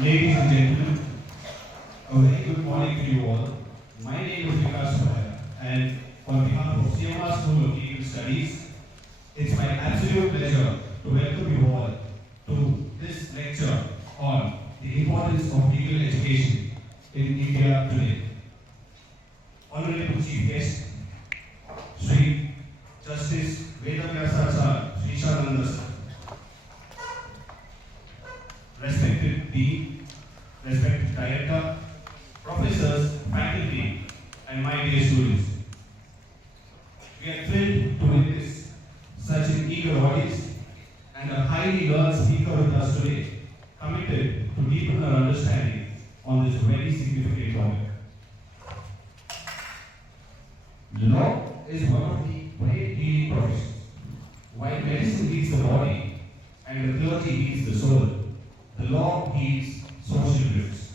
Ladies and gentlemen, a very good morning to you all. My name is Vedavyasachar, and on behalf of CMR School of Legal Studies, it's my absolute pleasure to welcome you all to this lecture on the importance of legal education in India today. Honorable Chief Guest, Sri Justice Vedavyasachar Shrishananda sir, respected Dean, respected Director, professors, faculty, and my dear students. We are thrilled to witness such an eager audience and a highly learned speaker with us today, committed to deepen our understanding on this very significant topic. Law is one of the great healing professions. While medicine heals the body and the clergy heals the soul, the law heals social rifts.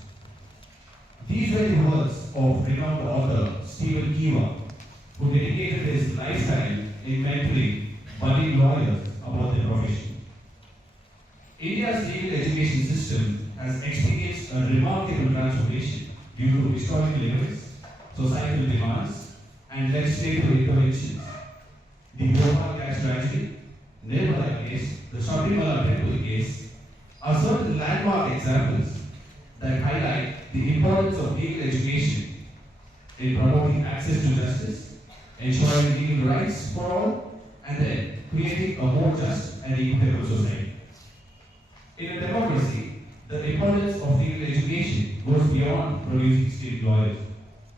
These were the words of renowned author Stephen Kiva, who dedicated his lifetime in mentoring budding lawyers about their profession. India's legal education system has experienced a remarkable transformation due to historical events, societal demands, and legislative interventions. The Bhopal gas tragedy, Nirmala case, the Sabrimala temple case are certain landmark examples that highlight the importance of legal education in promoting access to justice, ensuring legal rights for all, and then creating a more just and equitable society. In a democracy, the importance of legal education goes beyond producing state lawyers.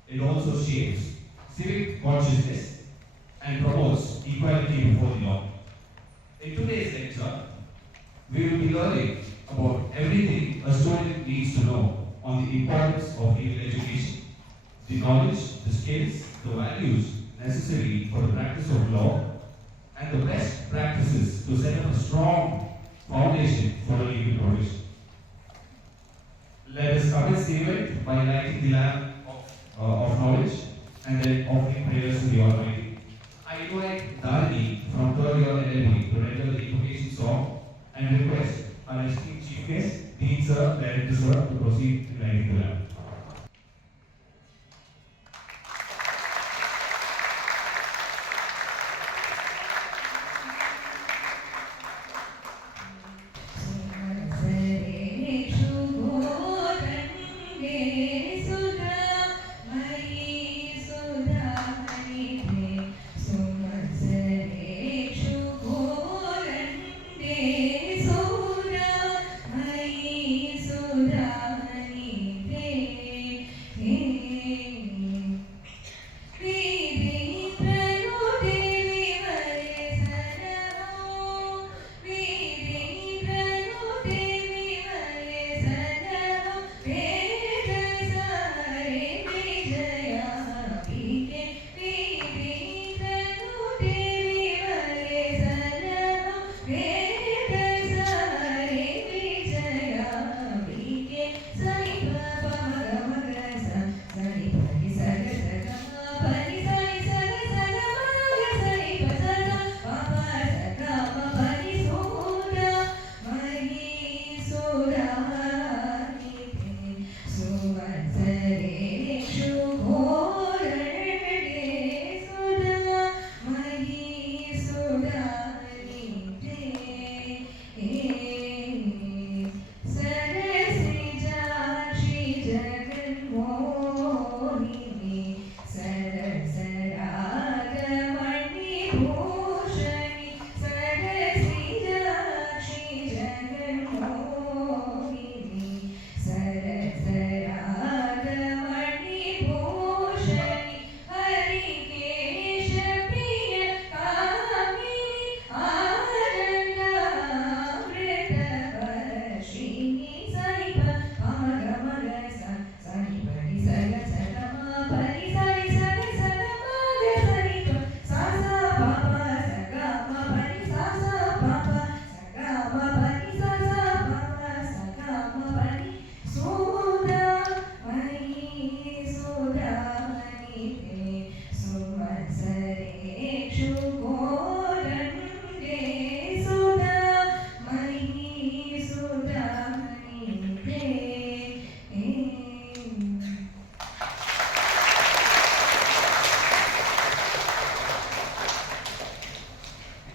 It also shapes civic consciousness and promotes equality before the law. In today's lecture, we will be learning about everything a student needs to know on the importance of legal education, the knowledge, the skills, the values necessary for the practice of law, and the best practices to set up a strong foundation for a legal profession. Let us commence the event by lighting the lamp of knowledge and then offering prayers to the Almighty. I invite Dharani from third year LLB to render the invocation song and request our esteemed Chief Guest, Dean Sir, Director Sir, to proceed in lighting the lamp.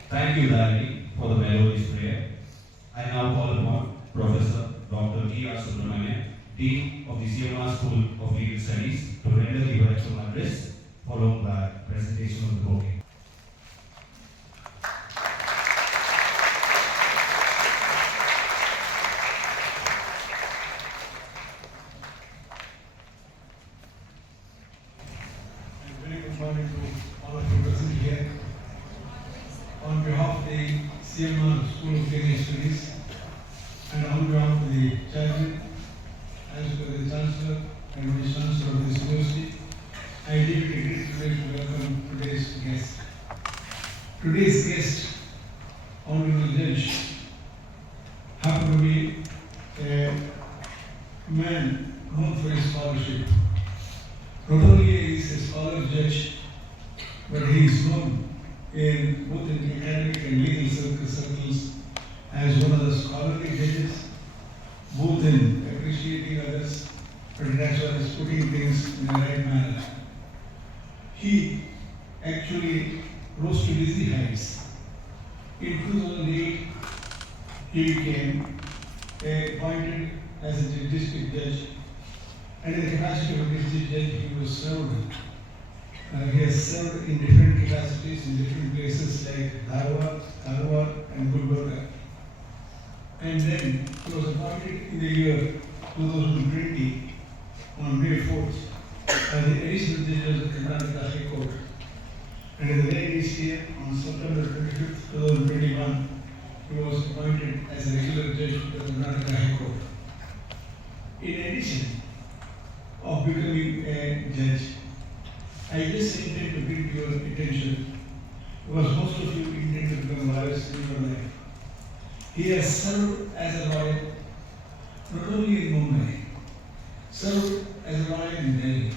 Thank you, Dharani, for the melodious prayer. I now call upon Professor Dr. T.R. Subramanian, Dean of the CMR School of Legal Studies, to render the introductory address, followed by presentation of the bouquet. Very good morning to all of you present here. On behalf of the CMR School of Legal Studies and on behalf of the chairman, as well as the chancellor and vice chancellor of this university, I deem it a great privilege to welcome today's guest. Today's guest, Honorable Judge, happened to be a man known for his scholarship. Not only is a scholar judge, but he is known in both in academic and legal circles as one of the scholarly judges, both in appreciating others, but as well as putting things in the right manner. He actually rose to dizzy heights. In 2008, he became appointed as a district judge. And in the capacity of a district judge, he was served. He has served in different capacities in different places like Dharwad, and Gulbarga. And then he was appointed in the year 2020 on May 4th as the additional judge of the Karnataka High Court. And in the very next year, on September 25th, 2021, he was appointed as a regular judge of the Karnataka High Court. In addition of becoming a judge, I just intend to bring to your attention, because most of you intend to become lawyers in your life. He has served as a lawyer not only in Mumbai, served as a lawyer in Delhi,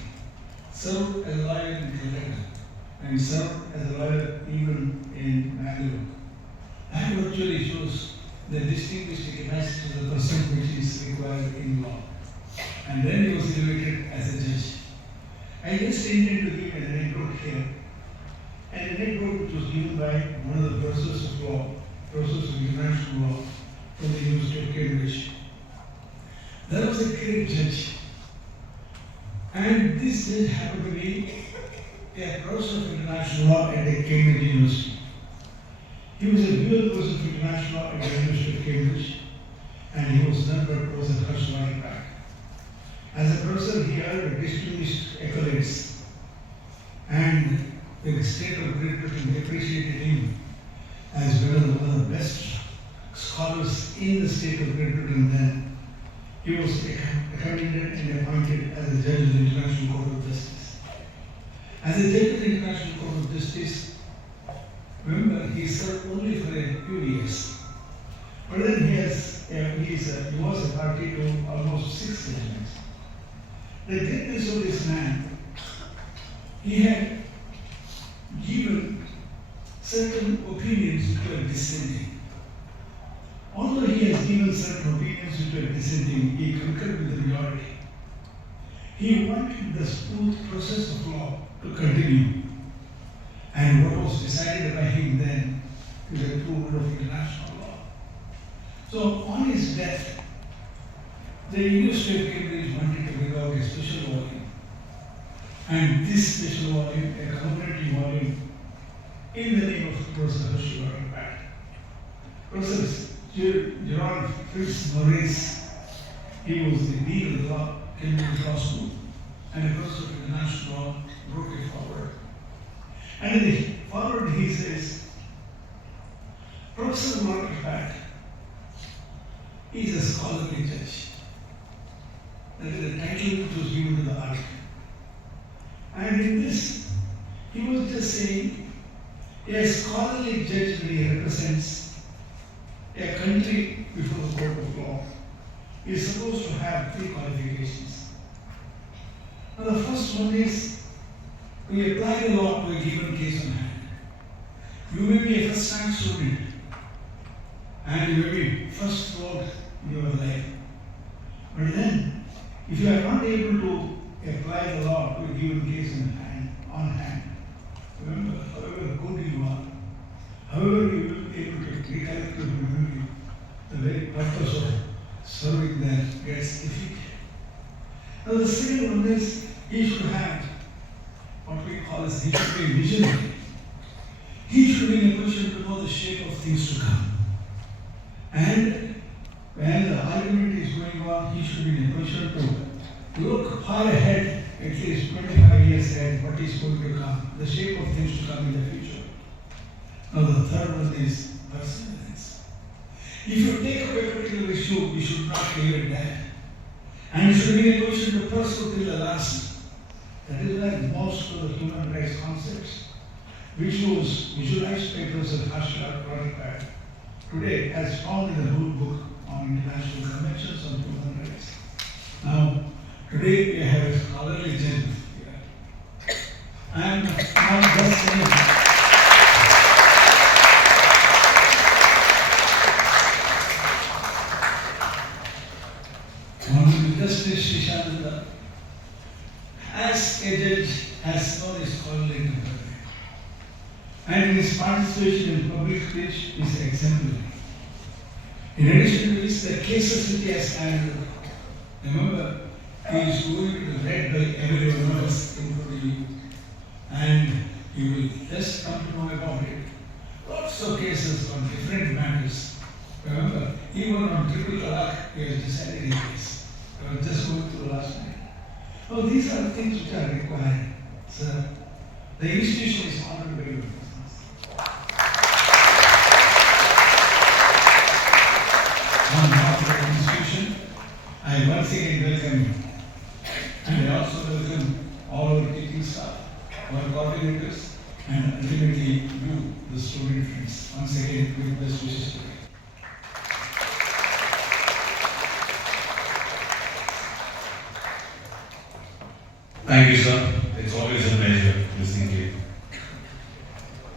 served as a lawyer in Calcutta, and served as a lawyer even in Bangalore. That virtually shows the distinguished capacity of the person which is required in law. And then he was elevated as a judge. I just intend to give an anecdote here. An anecdote which was given by one of the professors of law, professors of international law from the University of Cambridge. There was a great judge. And this judge happened to be a professor of international law at the Cambridge University. He was a dual professor of international law at the University of Cambridge, and he was none but Professor Shrishananda. As a professor, he earned distinguished accolades, and the state of Great Britain appreciated him as one of the best scholars in the state of Great Britain then. He was commended and appointed as a judge of the International Court of Justice. As a judge of the International Court of Justice, remember, he served only for a few years. But then he was a party to almost 6 judgments. The greatness of this man, he had given certain opinions which were dissenting. Although he has given certain opinions which were dissenting, he concurred with the majority. He wanted the smooth process of law to continue. And what was decided by him then is the true rule of international law. So on his death, the University of Cambridge wanted to bring out a special volume. And this special volume, a commemorative volume, in the name of Professor Shrishananda. Professor Gerard Fitz-Maurice, he was the Dean of the Law, Cambridge Law School, and a professor of international law, wrote it forward. And in the forward he says, Professor Mark is a scholarly judge. That is the title which was given to the article. And in this, he was just saying, a scholarly judge when he represents a country before the court of law is supposed to have 3 qualifications. Now the first one is, we apply the law to a given case on hand. You may be a first-rank student, and you may be first throughout your life. But then, if you are not able to apply the law to a given case on hand, remember, however good you are, however you the second one is he should have what we call as he should be visionary. He should be in a position to know the shape of things to come. And when the argument is going on, he should be in a position to look far ahead, at least 25 years ahead, what is going to come, the shape of things to come in the future. Now the third one is perseverance. If you take up a particular issue, you should not leave it there. And you should be in a position to pursue till the last. That is why most of the human rights concepts, which was visualized by Professor Karnataka today as found in the rule book on international conventions on human rights. Now, today we have a scholarly gem here. I am not just saying. Justice Shrishananda, as a judge, has known his calling in public. And his participation in public speech is exemplary. In addition to this, the cases which he has handled, remember, he is going to be read by everyone else, including you. And you will just come to know about it. Lots of cases on different matters. Remember, even on triple talaq, he has decided his case. I was just going through last night. Oh, these are the things which are required. Sir, the institution is honored by your presence. On behalf of the institution, I once again welcome you. And I also welcome all our teaching staff, our coordinators, and ultimately you, the student friends. Once again, with best wishes today. Thank you, sir. It's always a pleasure listening to you.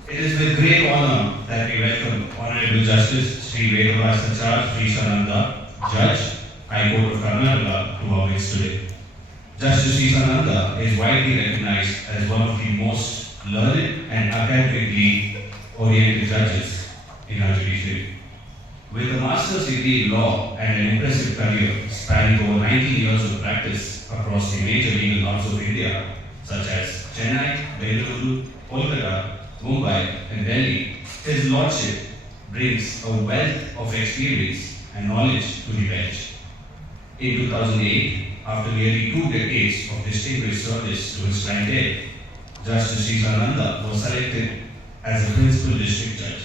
It is with great honor that we welcome Honorable Justice Sri Vedavyasachar Shrishananda, Judge, High Court of Karnataka, to our midst today. Justice Shrishananda is widely recognized as one of the most learned and academically oriented judges in our judiciary. With a master's degree in law and an impressive career spanning over 19 years of practice across the major legal hubs of India, such as Chennai, Bengaluru, Kolkata, Mumbai, and Delhi, his lordship brings a wealth of experience and knowledge to the bench. In 2008, after nearly 2 decades of distinguished service to his clientele, Justice Shrishananda was selected as a principal district judge.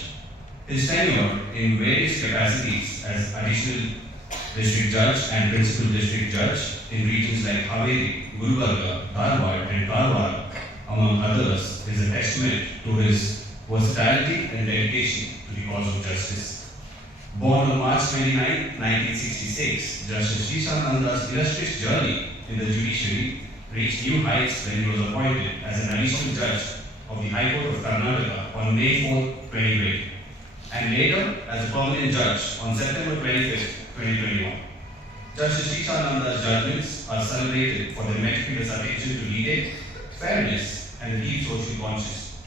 His tenure in various capacities as additional district judge and principal district judge in regions like Haveri, Gulbarga, Dharwad, and Karwar, among others, is a testament to his versatility and dedication to the cause of justice. Born on March 29, 1966, Justice Shrishananda's illustrious journey in the judiciary reached new heights when he was appointed as an additional judge of the High Court of Karnataka on May 4, 2020, and later as a permanent judge on September 25, 2021. Justice Shrishananda's judgments are celebrated for their meticulous attention to detail, fairness, and the deep social conscience.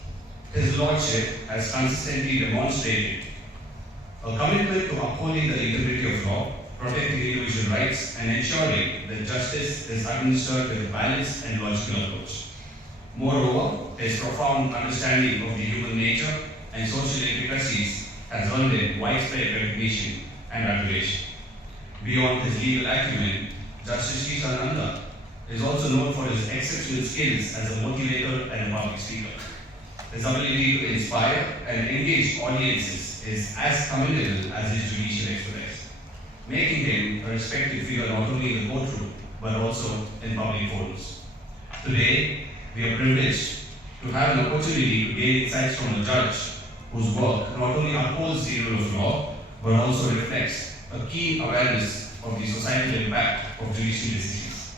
His lordship has consistently demonstrated a commitment to upholding the integrity of law, protecting individual rights, and ensuring that justice is administered with a balanced and logical approach. Moreover, his profound understanding of the human nature and social intricacies has earned him widespread recognition and admiration. Beyond his legal acumen, Justice Shrishananda is also known for his exceptional skills as a motivator and a public speaker. His ability to inspire and engage audiences is as commendable as his judicial expertise, making him a respected figure not only in the courtroom but also in public forums. Today, we are privileged to have an opportunity to gain insights from a judge whose work not only upholds the rule of law but also reflects a keen awareness of the societal impact of judicial decisions.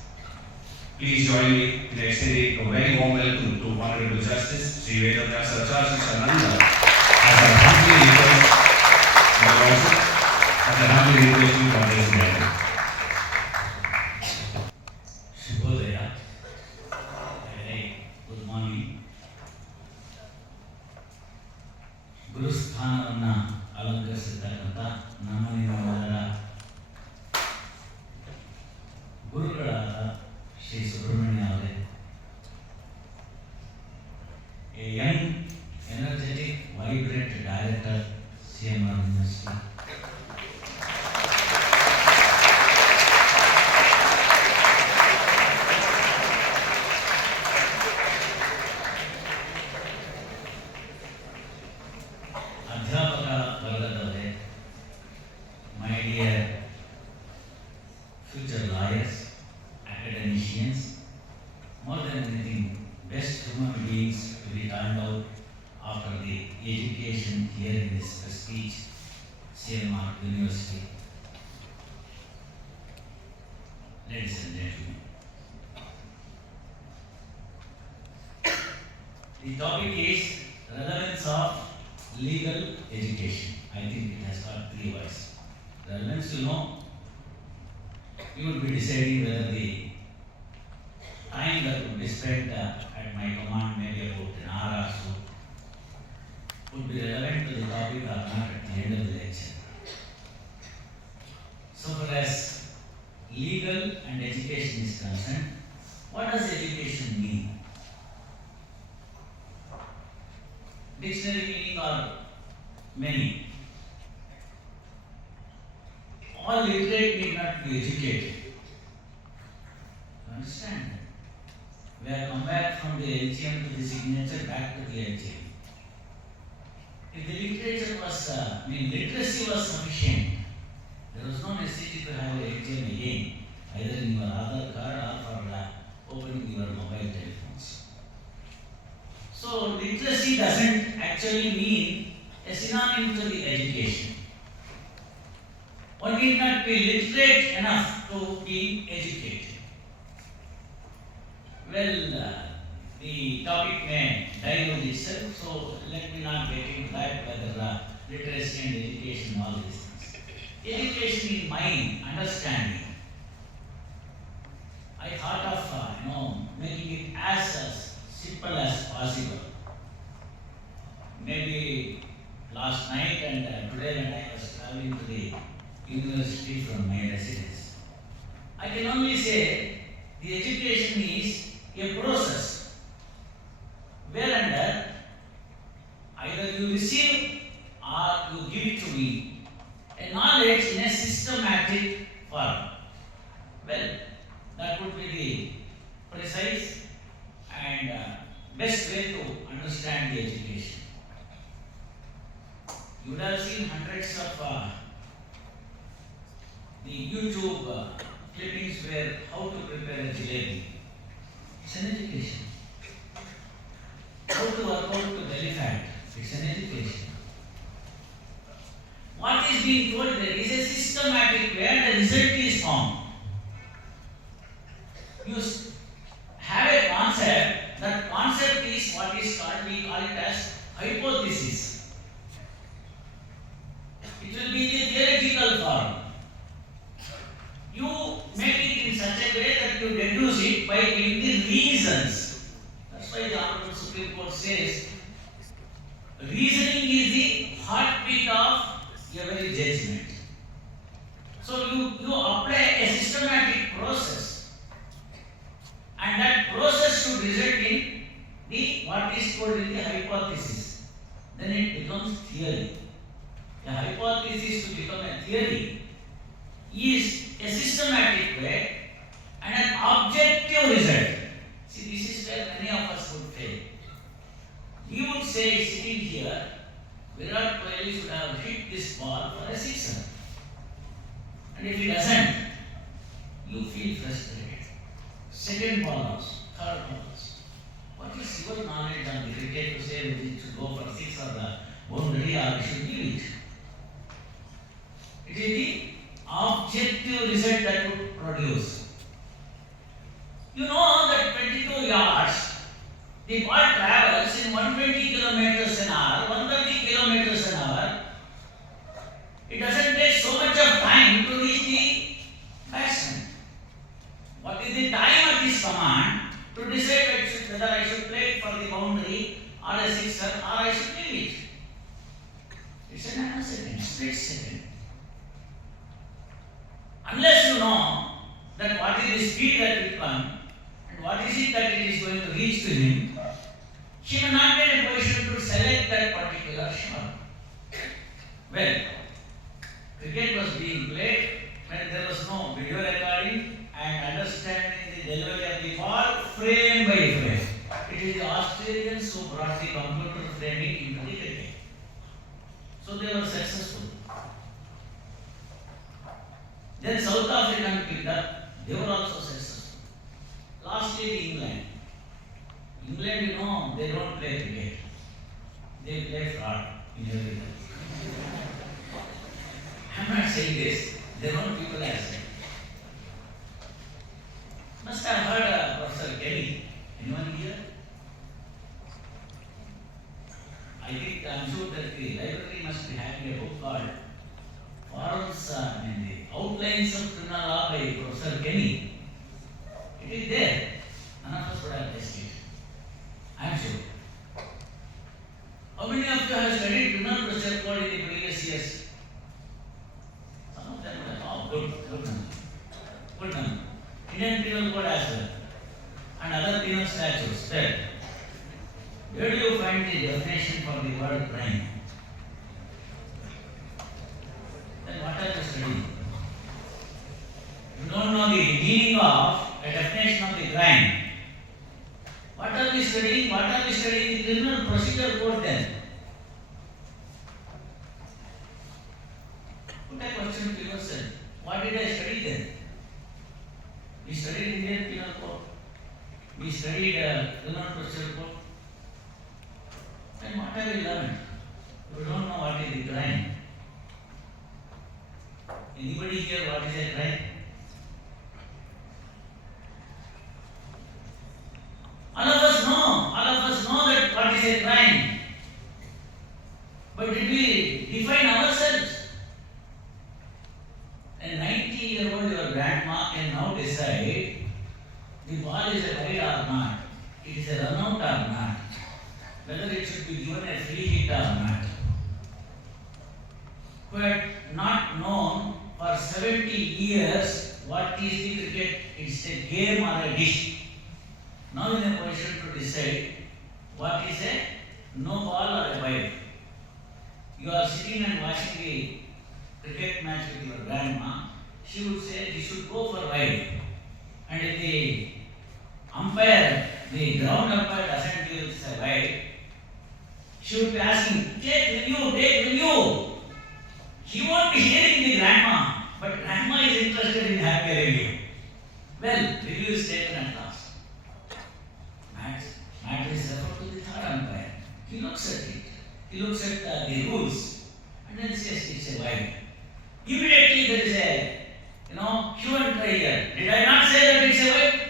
Please join me in extending a very warm welcome to Honorable Justice Sri Vedavyasachar Shrishananda as a humbly request you for this matter. Shubhodaya. Very good morning. ಗುರುಸ್ಥಾನವನ್ನ ಅಲಂಕರಿಸಿರ್ತಕ್ಕಂಥ ನಮ್ಮಲ್ಲಿನ ಮೊದಲ ಗುರುಗಳಾದ Director, CMR University. ಅಧ್ಯಾಪಕ ವರ್ಗದವರೇ, my dear future lawyers, academicians, more than anything, best human beings to be turned out after the education here in this prestige CMR University. Ladies and gentlemen, the topic is relevance of legal education. I think it has got 3 words. Relevance, you know, you would be deciding whether the time that would be spent at my command, maybe about an hour or so, would be relevant to the topic or not at the end of the lecture. So far as legal and education is concerned, what does education mean? Dictionary meaning are many. All literate need not be educated. Understand? We have come back from the LGM to the signature, back to the LGM. If the literature was, literacy was sufficient, there was no necessity to have the LGM again, either in your Aadhaar card or for opening your mobile telephones. So literacy doesn't actually mean a synonym to the education. One need not be literate enough to be educated. Well, the topic may dilute itself, so let me not get into that, whether literacy and education, all these things. Education in mind, understanding. I thought of making it as simple as possible. Maybe last night and today when I was traveling to the university from my residence, I can only say the education is a process whereunder either you receive or you give to me a knowledge in a systematic form. Well, that would be the precise and best way to understand the education. You would have seen hundreds of the YouTube clippings where how to prepare a jalebi. It's an education. How to work out the belly fat. It's an education. What is being told there is a systematic way and the result is found. You have a concept. That concept is what is called, we call it as hypothesis. It will be the theoretical form. You make it in such a way that you deduce it by giving the reasons. That's why the Honorable Supreme Court says, reasoning is the heartbeat of every judgment. So you apply a systematic process, and that process should result in the what is called in the hypothesis. Then it becomes theory. A hypothesis to become a theory is a systematic way and an objective result. See, this is where many of us would fail. We would say, sitting here, Virat Kohli should have hit this ball for a sixer. And if he doesn't, you feel frustrated. Second ball also, third ball also. What is your knowledge on the cricket to say that it should go for six or the boundary or we should leave it? It is the objective result that would produce. You know that 22 yards, the ball travels in 120 kilometers an hour, 130 kilometers an hour. It doesn't take so much of time to reach the batsman. What is the time at his command to decide whether I should play it for the boundary or a sixer or I should leave it? It's a nanosecond, split second. Unless you know that what is the speed that will come and what is it that it is going to reach to him, she will not be in a position to select that particular shot. they were successful. Then South African picked up, they were also successful. Lastly, the England. England, you know, they don't play cricket. They play fraud in everything. I'm not saying this, their own people have said. Must have heard Professor Kelly. Anyone here? I'm sure that the library must be having a book called Forms, the Outlines of Criminal Law by Professor Kenny. It is there. None of us would have tested it. I am sure. How many of you have studied criminal procedure code in the previous years? Some of them would have. Oh, good number. Good number. Indian Penal Code as well. And other penal statutes. Well, where do you find the definition for the word crime? Then what are you studying? You don't know the meaning of a definition of the crime. What are we studying? What are we studying? The criminal procedure code then. Put a question to yourself. What did I study then? We studied Indian Penal Code. We studied criminal procedure code. Then what have we learned? We don't know what is the crime. Anybody here what is a crime? All of us know that what is a crime. But did we define ourselves? A 90-year-old your grandma can now decide the ball is a wide or not, it is a run out or not, whether it should be given a free hit or not. Who had not known for 70 years what is the cricket, it's a game or a dish. Now in a position to decide what is a no ball or a wide. You are sitting and watching the cricket match with your grandma, she would say you should go for wide. And if the umpire, the ground umpire doesn't give it a wide, she would be asking, take review. He won't be hearing the grandma, but grandma is interested in having a review. Well, review is taken at last. Matter is referred to the third umpire. He looks at it. He looks at the rules and then says it's a wide. Immediately there is a hue and cry here. Did I not say that it's a wide?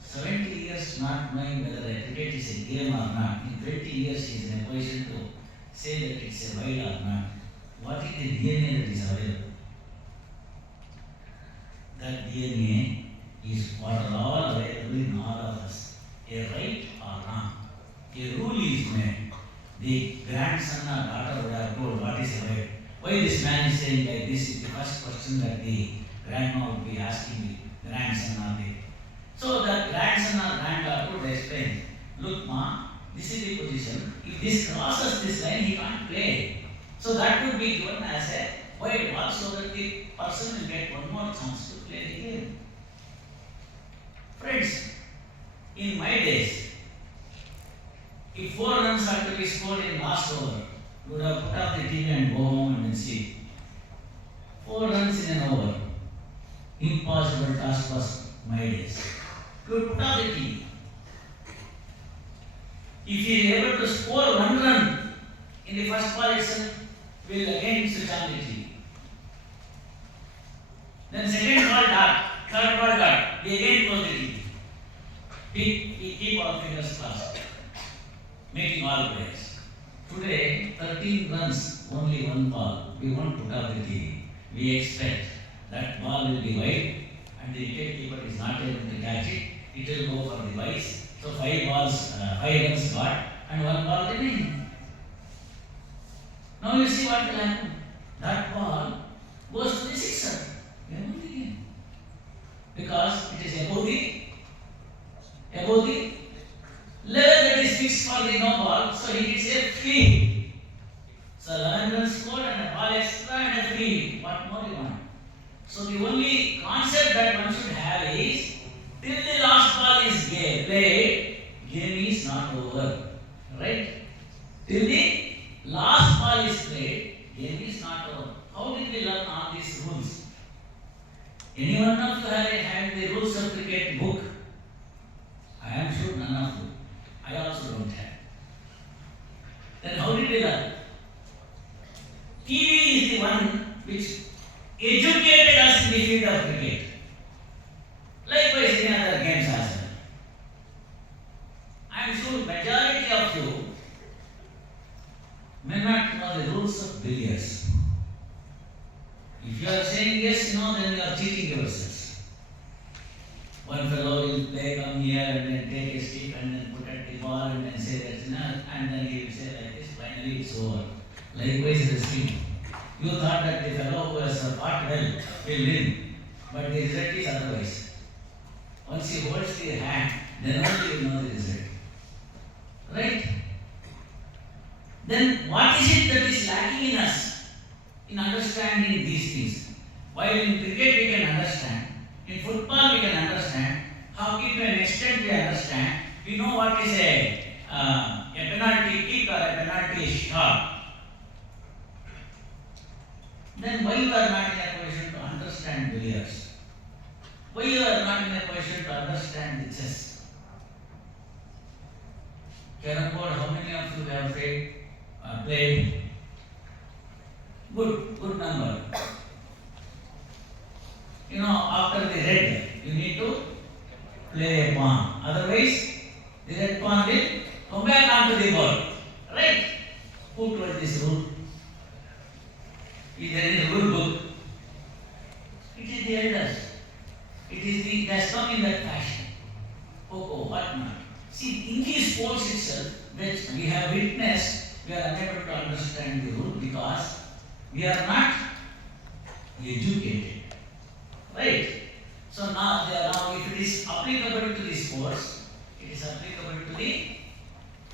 70 years not knowing whether a cricket is a game or not. In 20 years he is in a position to say that it's a wide or not. What is the DNA that is available? That DNA is what are all available in all of us. A right or wrong. A rule is made. The grandson or daughter would have told what is a right. Why this man is saying like this is the first question that the grandma would be asking the grandson or the. So the grandson or granddaughter would explain, look ma, this is the position. If this crosses this line, he can't play. So that would be given as a wide ball so that the person will get one more chance to play the game. Friends, in my days, if 4 runs had to be scored in last over, you would have put up the TV and go home and then sleep. 4 runs in an over. Impossible task was my days. You would put up the TV. If he is able to score 1 run in the first ball itself, we will again switch on the TV. Then second ball dark, third ball dark, we again close the TV. We keep our fingers crossed, making all players. Today, 13 runs, only 1 ball. We won't put up the TV. We expect that ball will be wide and the wicketkeeper is not able to catch it. It will go for the wides. So 5 runs got and 1 ball remaining. Now you see what will happen. That ball goes to the sixer. We have won the game. Because it is above the level that is fixed for the no ball, so it is a free. So 11 runs scored and a ball extra and a free. What more you want? So the only concept that one should have is till the last ball is played, game is not over. Right? Till the last ball football is played, game is not over. How did we learn all these rules? Any one of you have had the rules of cricket book? I am sure none of you. I also don't have. Then how did we learn? TV is the one which educated us in the field of cricket. Likewise in other games as well. I am sure majority of you may not know the rules of billiards. If you are saying yes, no, then you are cheating yourselves. One fellow will play, come here and then take a stick and then put at the ball and then say that's enough, and then he will say like this, finally it's over. Likewise wrestling. You thought that the fellow who has fought well will win, but the result is otherwise. Once he holds the hand, then only you will know the result. Right? Then what is it that is lacking in us in understanding these things? While in cricket we can understand, in football we can understand, hockey to an extent we understand, we know what is a penalty kick or a penalty shot. Then why you are not in a position to understand billiards? Why you are not in a position to understand the chess? Carrom board, how many of you have played? Good number. You know, after the red, you need to play a pawn. Otherwise, the red pawn will come back onto the board. Right? Who told this rule? Is there any rule book? It is the elders. It has come in that fashion. Oh, what not? See, in these sports itself, which we have witnessed, we are unable to understand the rule because we are not educated. Right? So now if it is applicable to the sports, it is applicable to the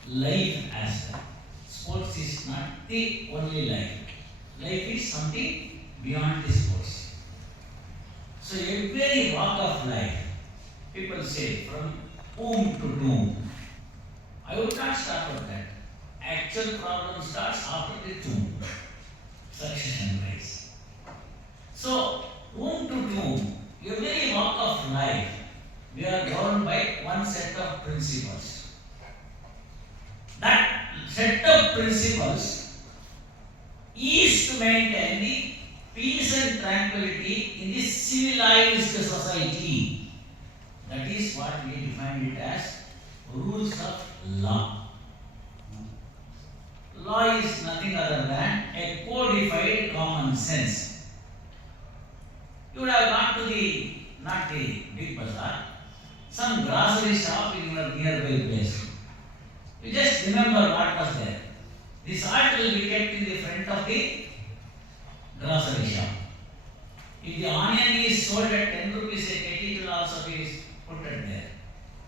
life as well. Sports is not the only life. Life is something beyond the sports. So every walk of life, people say from womb to tomb. I would not start with that. Actual problem starts after the tomb. Succession wise. So womb to tomb, every walk of life, we are governed by one set of principles. That set of principles is to maintain the peace and tranquility in the civilized society. That is what we define it as rules of law. Law is nothing other than a codified common sense. You would have gone to not the big bazaar, some grocery shop in your nearby place. You just remember what was there. The salt will be kept in the front of the grocery shop. If the onion is sold at 10 rupees a kg, it will also be put at there.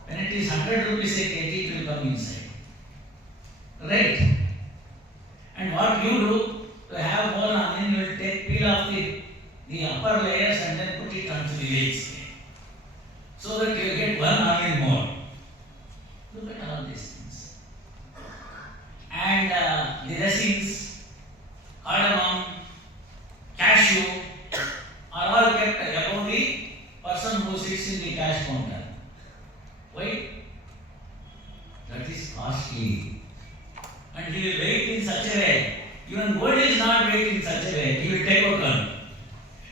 When it is 100 rupees a kg, it will come inside. Right? And what you do to have whole onion, you will peel off the upper layers and then put it onto the legs. So that you get one onion more. Look at all these things. And the resins, cardamom, cashew are all kept above the person who sits in the cash counter. Why? That is costly. And he will wait in such a way. Even gold is not weighed in such a way. He will take out one.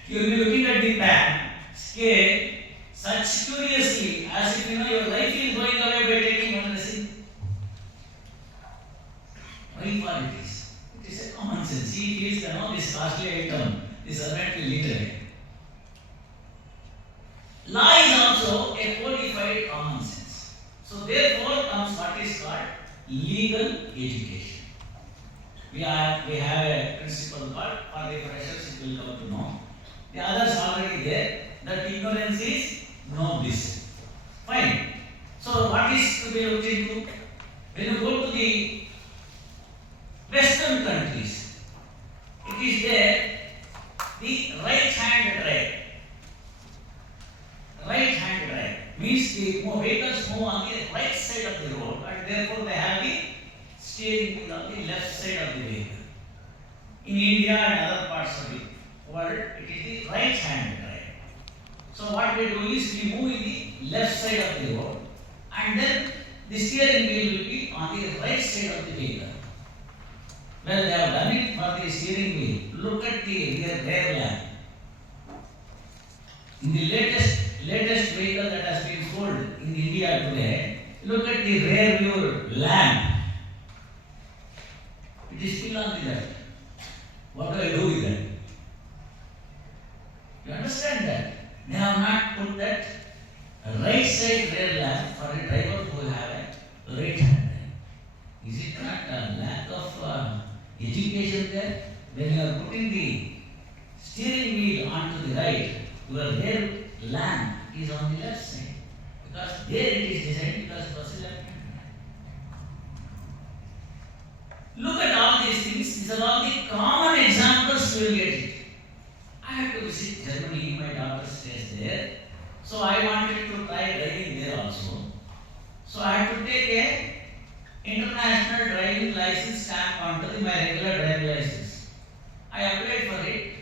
He will be looking at the pan, scale, such curiously as if your life is going away by taking one resin. Why for it is? It is a common sense. He feels this costly item, the servant will eat away. Law is also a codified common sense. So therefore comes what is called legal education. We have a principle called, for the freshers it will come to know. The others already there, that ignorance is no bliss. Fine. So what is to be looked into? When you go to the Western countries, it is there the right-hand drive. Right-hand drive means the vehicles move on the right side of the road and therefore they have the steering wheel on the left side of the vehicle. In India and other parts of the world, it is the right hand drive. So what we do is we move in the left side of the road, and then the steering wheel will be on the right side of the vehicle. Well, they have done it for the steering wheel. Look at the rear lamp. In the latest vehicle that has been sold in India today, look at the rear view lamp. It is still on the left. What do I do with that? You understand that? They have not put that right side rear lamp for a driver who have a right hand drive. Is it not a lack of education there? When you are putting the steering wheel onto the right, your rear lamp is on the left side. Because there it is designed because it was a left hand drive. Look at all these things. These are all the common examples you will get it. I had to visit Germany, my daughter stays there. So I wanted to try driving there also. So I had to take a international driving license stamp onto my regular driving license. I applied for it.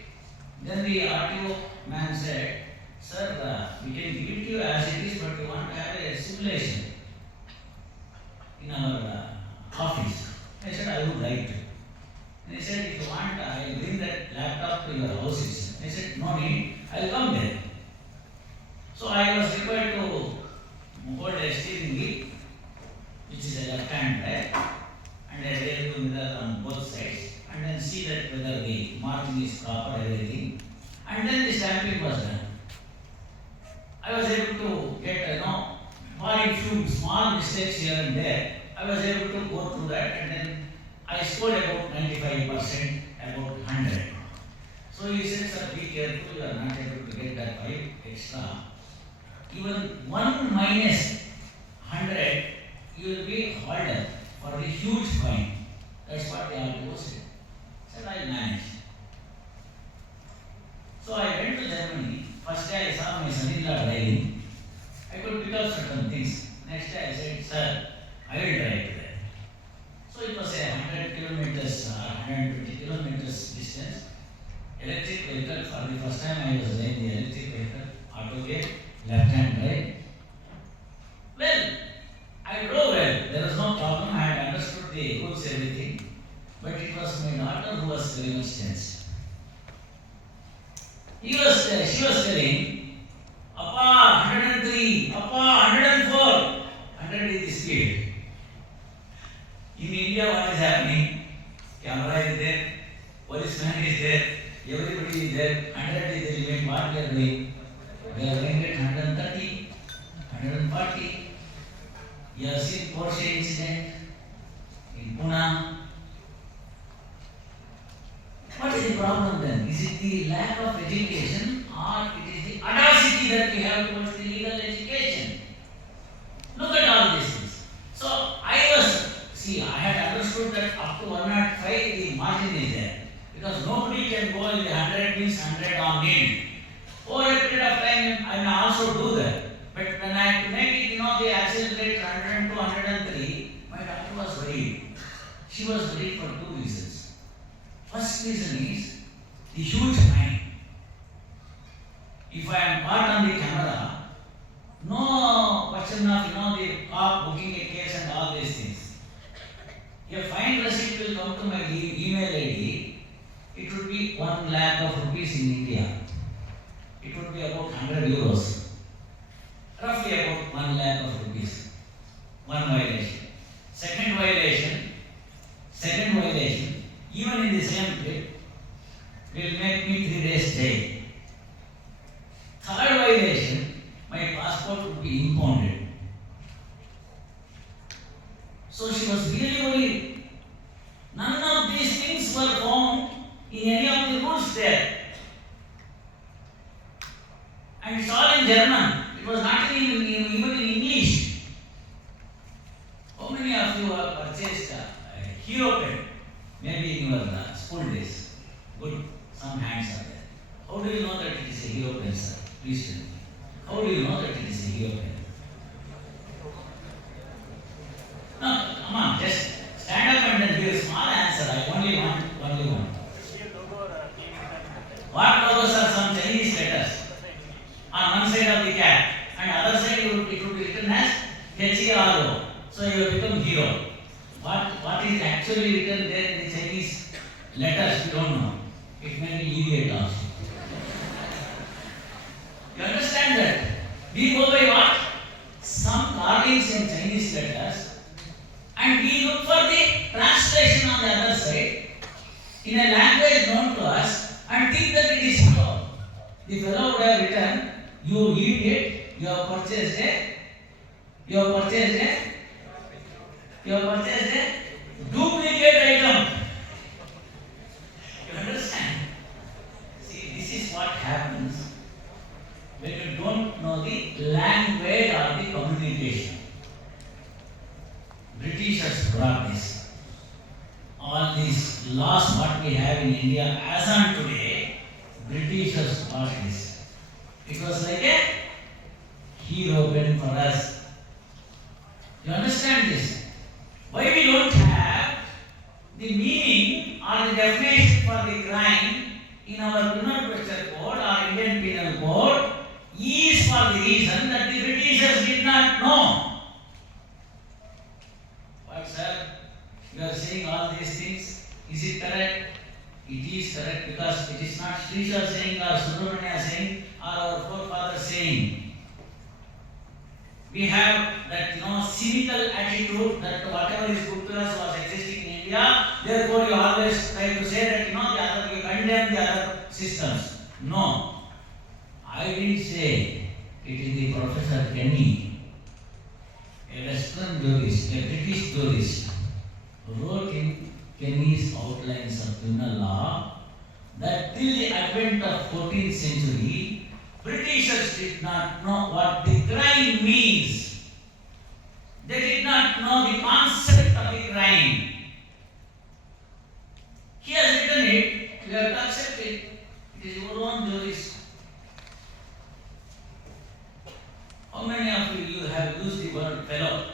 Then the RTO man said, "Sir, we can give it to you as it is, but we want to have a simulation in our office." I said, "I would like to." And he said, "If you want, I will bring that laptop to your house." I said, "No need, I will come there." So I was required to hold a steering wheel, which is a left-hand drive, and a rear view mirror on both sides, and then see that whether the margin is proper, everything. And then the stamping was done. I was able to get, barring few small mistakes here and there, I was able to go through that, and then I scored about 95%, about 100. So he said, "Sir, be careful, you are not able to get that 5 extra. Even 1 minus 100, you will be hauled for the huge fine." That's what the RTO said. Said, "I manage." So I went to Germany. First day I saw my son-in-law driving. I could pick up certain things. Next day I said, "Sir, I will drive to that." So it was a 100 kilometers, 120 kilometers distance. Electric vehicle, for the first time I was driving the electric vehicle, auto gate, left-hand drive. Well, I drove well. There was no problem. I had understood the rules, everything. But it was my daughter who was very much tense. She was telling, "Appa, 103, Appa, 104. 100 is the speed." In India, what is happening? Camera is there, policeman is there, everybody is there, 100 is the limit. What we are doing? We are going at 130, 140. You have seen Porsche incident in Pune. What is the problem then? Is it the lack of education, or it is the audacity that we have towards the legal education? Look at all these things. So I had understood that up to 105 the margin is there. Because nobody can go in the 100 means 100 on need. Over a period of time, I may also do that. But when I had to make it, the accelerate 102, 103, my doctor was worried. She was worried for 2 reasons. First reason is the huge fine. If I am caught on the camera, no question of the cop booking a case and all these things. A fine receipt will come to my email ID. It would be 1 lakh of rupees in India. It would be about 100 euros. Roughly about 1 lakh of rupees. One violation. Second violation, even in the same trip, will make me 3 days jail. Third violation, my passport would be impounded. So she was really worried. None of these things were found in any of the rules there. And it's all in German. It was not even in English. How many of you have purchased a hero pen? Maybe in your school days. Good, some hands are there. How do you know that it is a hero pen, sir? Please tell me. How do you know that it is a hero pen? No, come on, just stand up and then give a small answer. I only want one. on one side of the cap, and other side it would be written as HERO. So you have become hero. What is actually written there in the Chinese letters, we don't know. It may be idiot also. You understand that? We go by what? Some carvings in Chinese letters, and we look for the translation on the other side in a language known to us and think that it is hero. The fellow would have written, you idiot, you have purchased a duplicate item. You understand? See, this is what happens when you don't know the language or the communication. Britishers brought this. All these laws what we have in India as on today, Britishers brought this. It was like a hero pen for us. You understand this? Why we don't have the meaning or the definition for the crime in our criminal procedure code or Indian penal code is for the reason that the Britishers did not know. But sir, you are saying all these things. Is it correct? It is correct because it is not Srisha saying or Subramania saying or our forefathers saying. We have that cynical attitude that whatever is good to us was existing in India. Therefore, you always try to say that you condemn the other systems. No, I didn't say. It is the Professor Kenny, a Western jurist, a British jurist, wrote in Kenny's Outlines of Criminal Law that till the advent of 14th century, Britishers did not know what the crime means. They did not know the concept of the crime. He has written it, you have to accept it. It is your own jurist. How many of you have used the word fellow?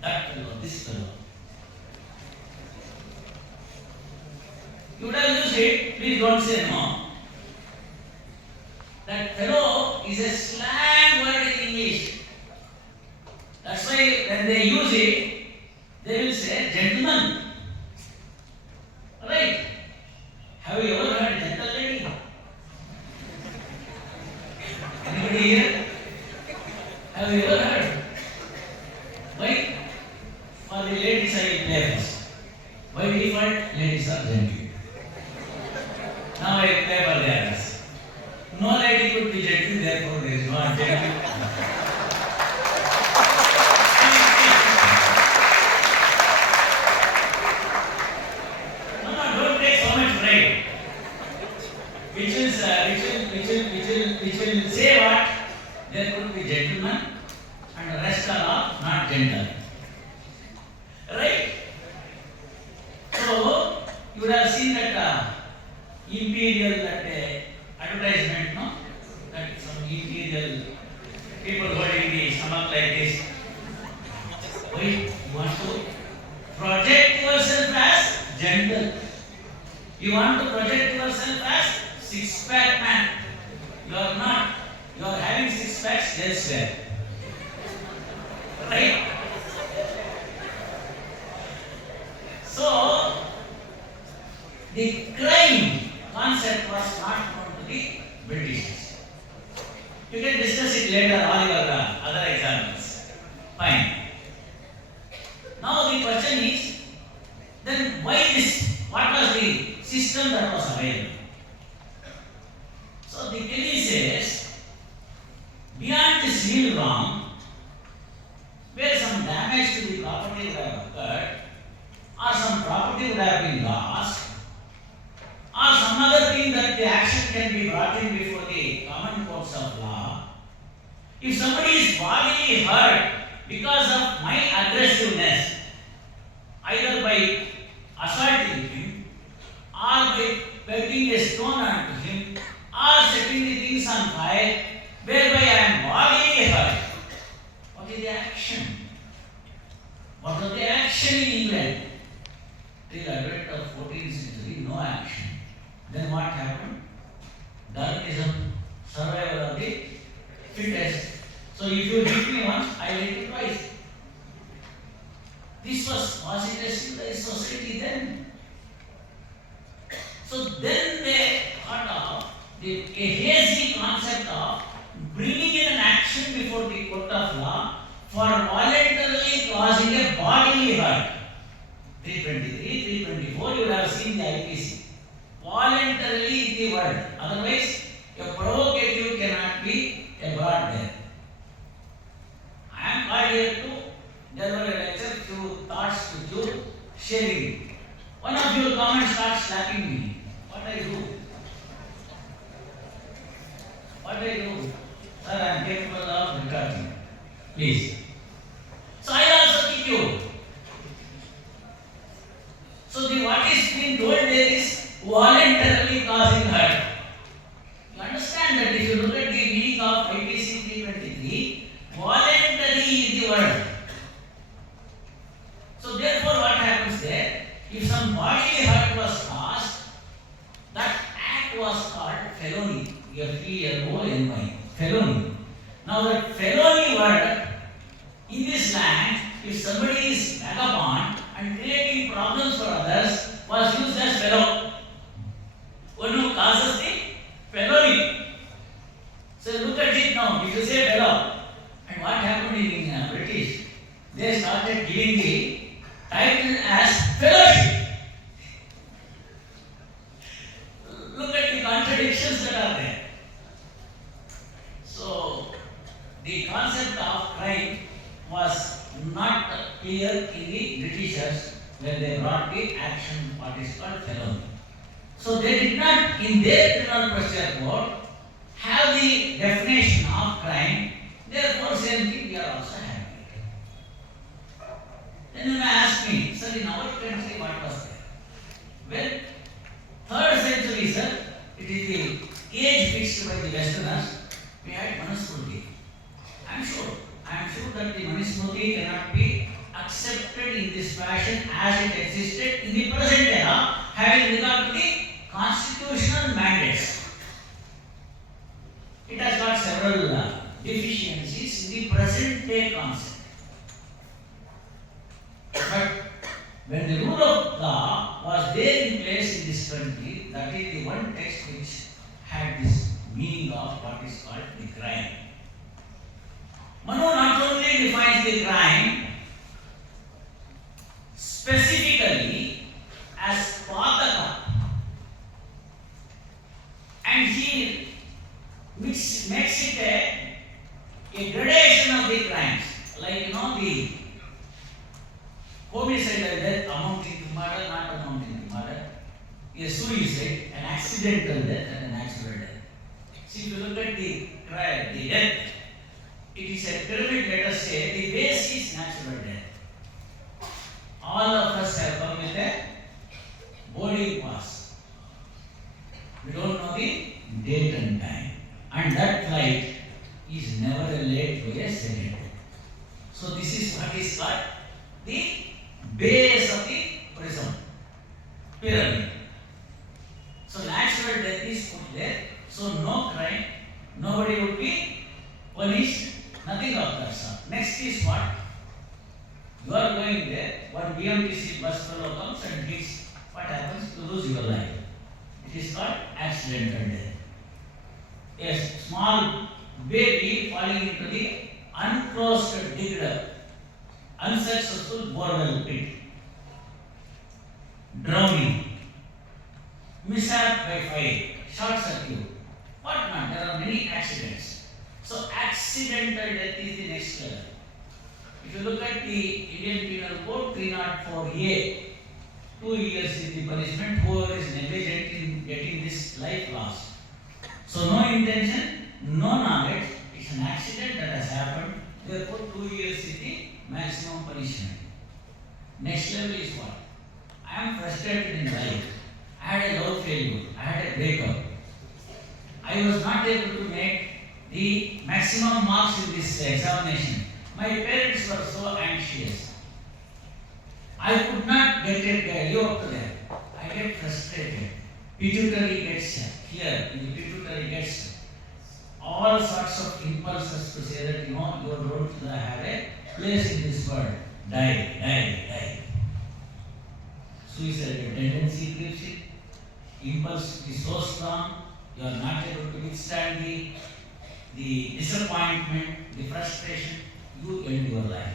That fellow, this fellow. You would have used it, please don't say no. That fellow is a slang word in English. That's why when they use it, they will say gentleman. Right? Have you ever heard gentle lady? Anybody here? Have you ever heard? Why? For the ladies I will play first. By default, ladies are gentle. Now I will play for the others. No lady could be gentle, therefore there is no gentle. No, don't take so much pride. Which will say what? There could be gentlemen and the rest are all not gentle. Right? So, you would have seen that imperial advertisement, no? That some imperial people holding the stomach like this. Wait, you want to project yourself as gentle. You want to project yourself as six-pack man. You are not. You are having six packs elsewhere. Right? So, the crime concept was not known to the Britishers. You can discuss it later, all your other examples. Fine. Now the question is, then why this? What was the system that was available? So the Kelly says, beyond the civil wrong, where some damage to the property would have occurred, or some property would have been lost, or some other thing that the action can be brought in before the common courts of law, if somebody is bodily hurt because of my aggressiveness, either by assaulting him, or by pelting a stone onto him, or setting the things on fire, whereby I am bodily hurt, what is the action? What was the action in England? Till the advent of 14th century, no action. Then what happened? Darwinism, survival of the a hazy concept of bringing in an action before the court of law for voluntarily causing a bodily hurt. 323, 324, you would have seen the IPC. Voluntarily is the word. Otherwise, a provocative cannot be a word there. I am called here to deliver a lecture, few thoughts with you, sharing. One of you come and start slapping me. What I do? What I do? Sir, I am capable of recording. Please. So I also kick you. So what is being told there is voluntarily causing hurt. You understand that if you look at the meaning of IPC 323, voluntary is the word. So therefore what happens there? If some bodily hurt was caused, that act was called felony. Felony. Felony. Now that felony word in this land, if somebody is vagabond and creating problems for others, was used as fellow. One who causes the felony. So look at it now. If you say fellow, and what happened in British, they started giving the title as fellowship. Look at the contradictions that are there. So the concept of crime was not clear in the Britishers when they brought the action what is called felony. So they did not in their criminal procedure code have the definition of crime. Therefore, same thing we are also having. Then you may ask me, sir, in our country what was there? Well, 3rd century, sir, it is the age fixed by the Westerners. We had Manusmriti. I am sure that the Manusmriti cannot be accepted in this fashion as it existed in the present era, having regard to the constitutional mandates. It has got several deficiencies in the present day concept. But when the rule of law was there in place in this country, that is the one text which had this meaning of what is called the crime. Manu not only defines the crime specifically as pataka, and he makes it a gradation of the crimes, like the homicidal death amounting to murder, not amounting to murder, a suicide, an accidental death, and a natural death. See, if you look at the death, it is a pyramid, let us say, the base is natural death. All of us have come with a boarding pass. We don't know the date and time. And that flight is never late by a second. So this is what is called the base of the prism, pyramid. So natural death is put there. So no crime, nobody would be punished, nothing of that sort. Next is what? You are going there, one BMTC bus fellow comes and hits. What happens? You lose your life. It is called accidental death. A small baby falling into the unclosed, digged up, unsuccessful borewell pit. Drowning. Mishap by fire. Short circuit. What not? There are many accidents. So accidental death is the next level. If you look at the Indian Penal Code 304A, 2 years is the punishment. Whoever is negligent in getting this life lost. So no intention, no knowledge. It's an accident that has happened. Therefore, 2 years is the maximum punishment. Next level is what? I am frustrated in life. I had a love failure. I had a breakup. I was not able to make the maximum marks in this examination. My parents were so anxious. I could not get it, live up to them. I get frustrated. Pituitary gets here, the pituitary gets all sorts of impulses to say that you don't have a place in this world. Die. Suicidal tendency creeps in. Impulse is so strong. you are not able to withstand the disappointment, the frustration, you end your life.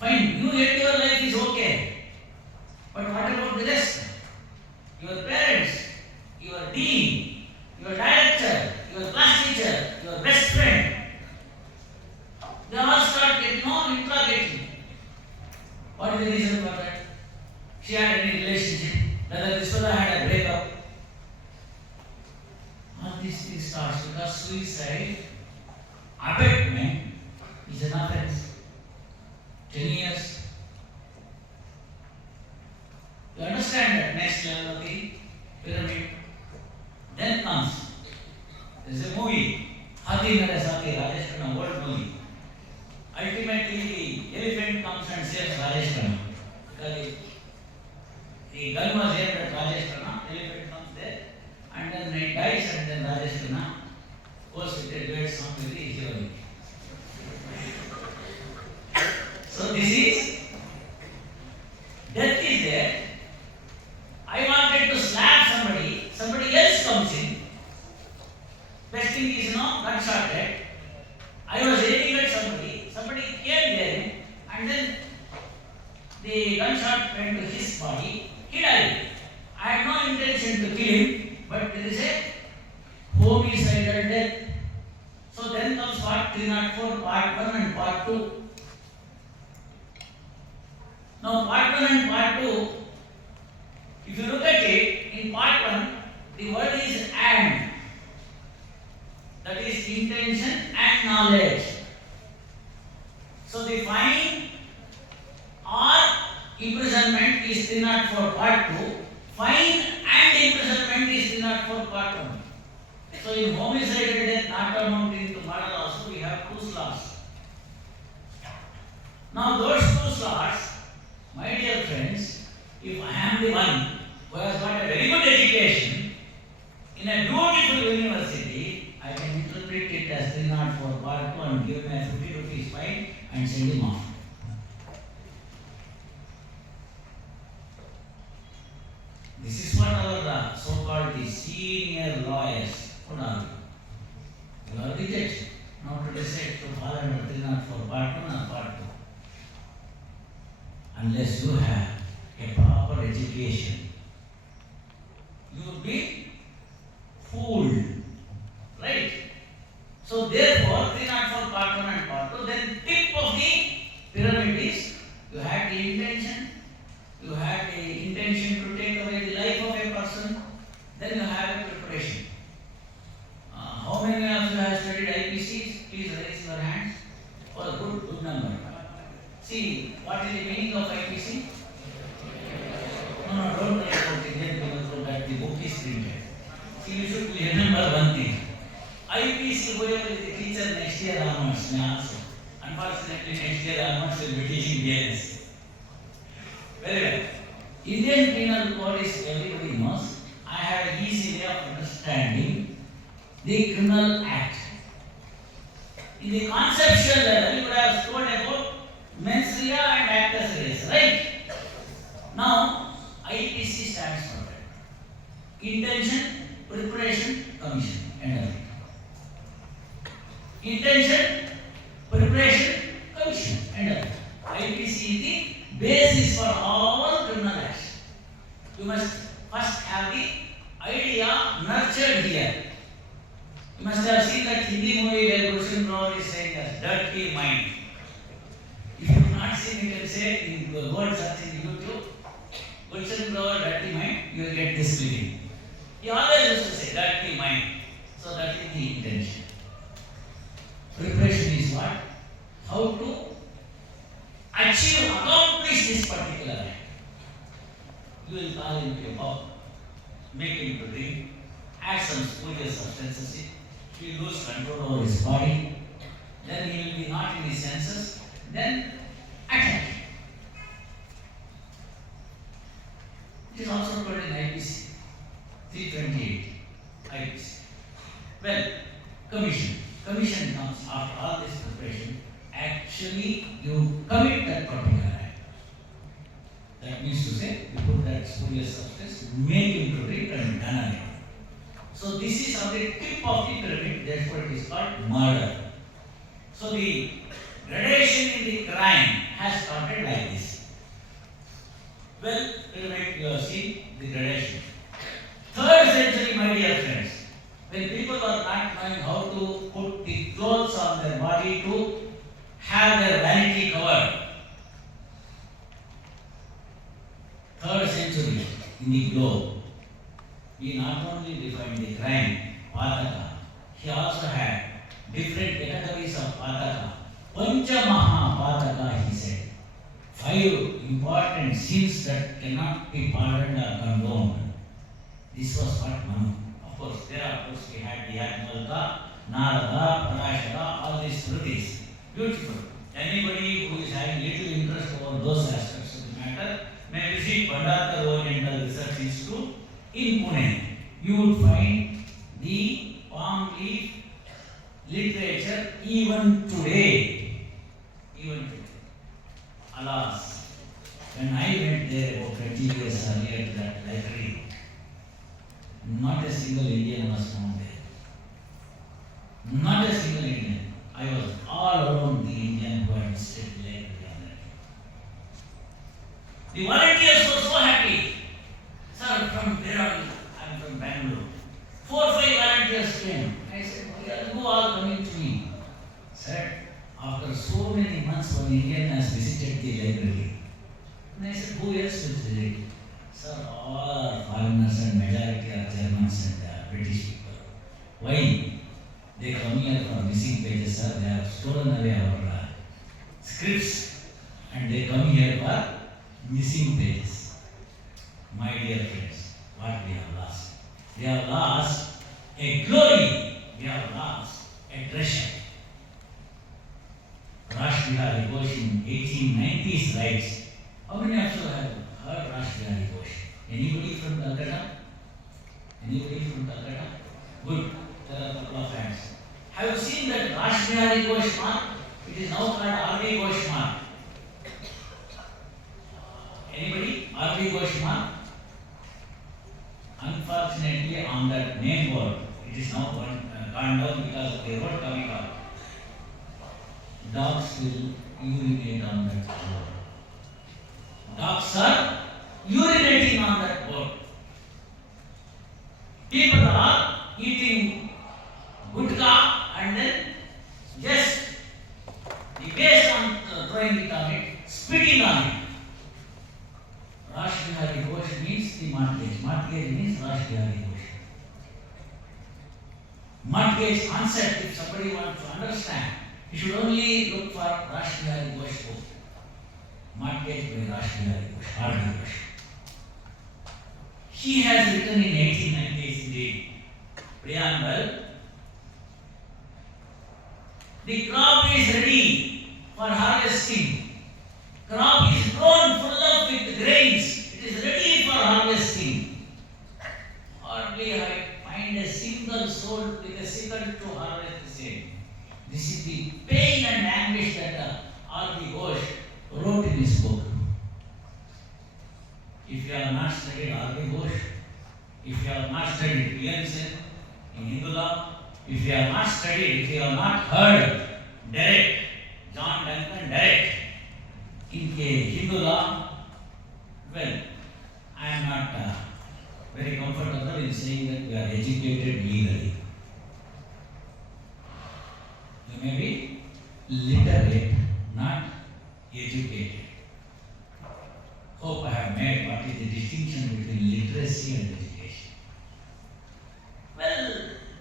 Fine, you end your life is okay. But what about the rest? Your parents, your dean, your director, your class teacher, your best friend, they all start interrogating. What is the reason for that? She had any relationship, whether this fellow had a breakup. All these things starts because suicide, abatement is an offense. 10 years. You understand that next level of the pyramid. Then comes, there is a movie, Hathi Mere Saathi, Rajesh Khanna, old movie. Ultimately, the elephant comes and saves Rajesh Khanna. Because the gun was aimed at Rajesh Khanna, the elephant comes there, and then he dies, and then Rajesh Khanna goes with a duet song with the heroine. So this is, death is there. I wanted to slap somebody, somebody else comes in. Best thing is gunshot dead. I was aiming at somebody, somebody came there, and then the gunshot went to his body, he died. I had no intention to kill him, but there is a homicidal death. So then comes part 304, part 1 and part 2. Now part 1 and part 2, if you look at it, in part 1, the word is and. That is intention and knowledge. So the fine or imprisonment is 304 part 2. Fine and imprisonment is 304 part 1. So in homicidal death not amounting to murder also we have 2 slots. Now those 2 slots, my dear friends, if I am the one who has got a very good education in a beautiful university, I can interpret it as 304 part 2 and give him a 50 rupees fine and send him off. This is what our so-called the senior lawyers would argue. You are the judge. Now to decide to fall under 304 part 1 or part 2. Unless you have a proper education, you will be fooled. Right? So therefore, 304 part 1 and part 2, then tip of the pyramid is, you had the intention, you had the intention to take away the life of a person, then you have a preparation. How many of you have studied IPCs? Please raise your hands. Oh, good number. See, what is the meaning of IPC? No, don't write about it here because that the book is printed. See, you should remember one thing. IPC, whoever is the teacher next year onwards may also. Unfortunately, next year onwards will be teaching BLS. Very well. Indian Penal Code is, everybody knows, I have an easy way of understanding the Criminal Act. In the conceptual level, you would have told about mens rea and actus reus, right? Now, IPC stands for that. Intention, preparation, commission, and everything. Intention, preparation, commission, and everything. IPC is the basis for all criminal acts. You must first have the idea nurtured here. You must have seen that Hindi movie where Gulshan Grover is saying a dirty mind. If you have not seen, you can say in the word search in YouTube, Gulshan Grover, dirty mind, you will get this feeling. He always used to say dirty mind. So that is the intention. Preparation is what? How to achieve, accomplish this particular act. You will call him to a book, make him to drink, add some spurious substances in, he will lose control over his body, then he will be not in his senses, then attack him. It is also told in IPC 328 IPC. Well, commission. Commission comes after all this preparation. Actually, you commit that particular act. That means to say, you put that spurious substance, make him to drink and done again. So this is on the tip of the pyramid, therefore it is called murder. So the gradation in the crime has started like this. Well, pyramid, you have seen the gradation. 3rd century, my dear friends, when people are not knowing how to put the clothes on their body to have their vanity covered. 3rd century in the globe, he not only defined the crime, Pataka, he also had different categories of Pataka. Pancha Maha Pataka, he said. 5 important sins that cannot be pardoned or condoned. This was what Manu. Of course, there of course we had the Yajnavalkya, Narada, Parashara, all these Shrutis. Beautiful. Anybody who is having little interest over those aspects of the matter may visit Bhandarkar Oriental Research Institute in Pune. You would find the palm leaf literature even today. Even today. Alas, when I went there about 20 years earlier to that library, not a single Indian was found there. Not a single Indian. I was all alone the Indian who had visited the library on that. The volunteers were so happy. Sir, from where are you? I am from Bangalore. 4 or 5 volunteers came. I said, why are you all coming to me? Said, after so many months one Indian has visited the library. And I said, who else will visit? Sir, all are foreigners and majority are Germans and British people. Why? They come here for missing pages, sir. They have stolen away our scripts and they come here for missing pages. My dear friends, what we have lost? We have lost a glory. We have lost a treasure. Rash Bihari Ghosh in 1890s writes, how many of you have heard Rash Bihari Ghosh? Anybody from Calcutta? Anybody from Calcutta? Good. There are a couple of hands. Have you seen that Rash Bihari Ghosh mark? It is now called R.B. Ghosh mark. Anybody? R.B. Ghosh mark? Unfortunately, on that name board, it is now gone down because of the road coming up. Dogs will urinate on that board. Dogs are urinating on that board. People are eating gutka and then just based on throwing it on it, spitting on it. Rash Bihari Ghosh means the mortgage. Mortgage means Rash Bihari Ghosh. Mortgage concept, if somebody wants to understand, you should only look for Rash Bihari Ghosh book. Mortgage by Rash Bihari Ghosh, R.B. Ghosh. He has written in 1890s in the preamble, the crop is ready for harvesting. Crop is grown full of with grains. It is ready for harvesting. Hardly I find a single soul with a sickle to harvest the same. This is the pain and anguish that R.B. Ghosh wrote in his book. If you have not studied R.B. Ghosh, if you have not studied P.M.Sen in Hindu law, if you have not studied, if you have not heard Derek, John Duncan Derek in Hindu law, well, I am not very comfortable in saying that we are educated legally. You may be literate, not educated. Hope I have made what is the distinction between literacy and education. Well,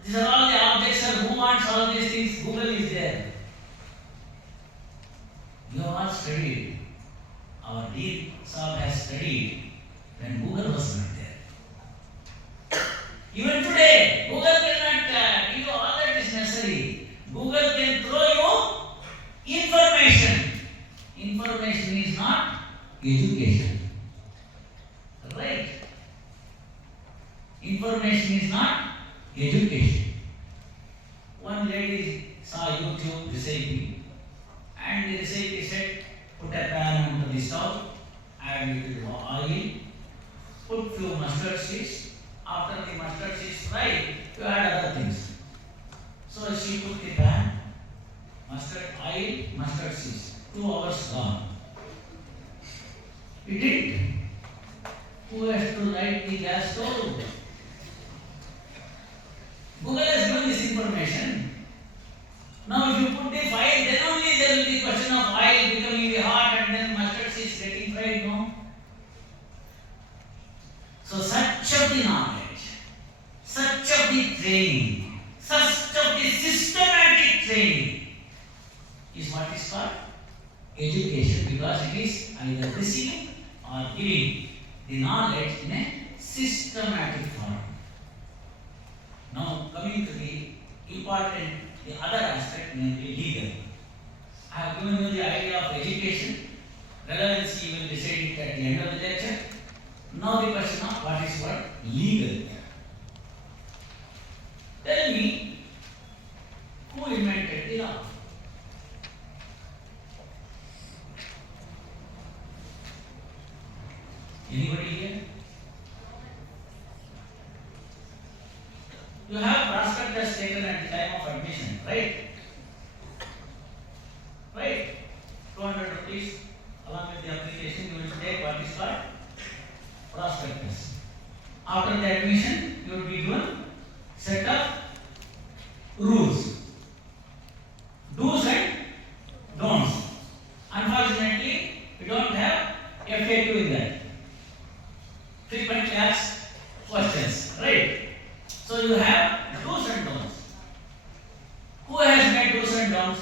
these are all the objects, sir. Who wants all these things? Google is there. You have all studied. Our Dean Saab has studied when Google was not there. Even today, Google cannot give you all that is necessary. Google can throw you information. Information is not education. Right? Information is not education. One lady saw YouTube recipe, and the recipe said, put a pan onto the stove, add a little oil, put few mustard seeds. After the mustard seeds fry, you has told. Google has given this information. Now if you put the fire, then only there will be question of oil becoming the hot and then mustard seeds getting fried, no? So such of the knowledge, such of the training, such of the systematic training is what is called education, because it is either receiving or giving the knowledge in a systematic form. Now coming to the important, the other aspect, namely legal. I have given you the idea of education. Relevance you will decide it at the end of the lecture. Now the question of what is what? Legal. Tell me, who invented the law? Anybody here? You have prospectus taken at the time of admission, right? Right? 200 rupees along with the application you will take what is called prospectus. After the admission, you will be given set of rules, do's and don'ts. Unfortunately, we don't have FAQ in that. Frequently asked questions, right? So you have do's and don'ts. Who has made do's and don'ts?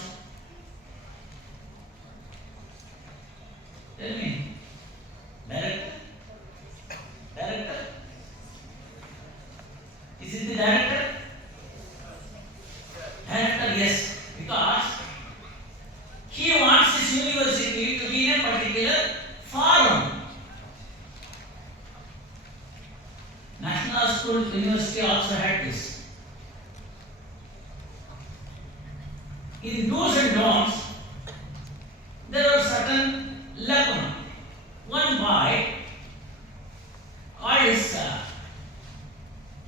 Tell me. Director? Director? Is it the director? Director, yes. Because he wants his university to be in a particular forum. National School University also had this. In do's and don'ts, there are certain lacuna. One boy called his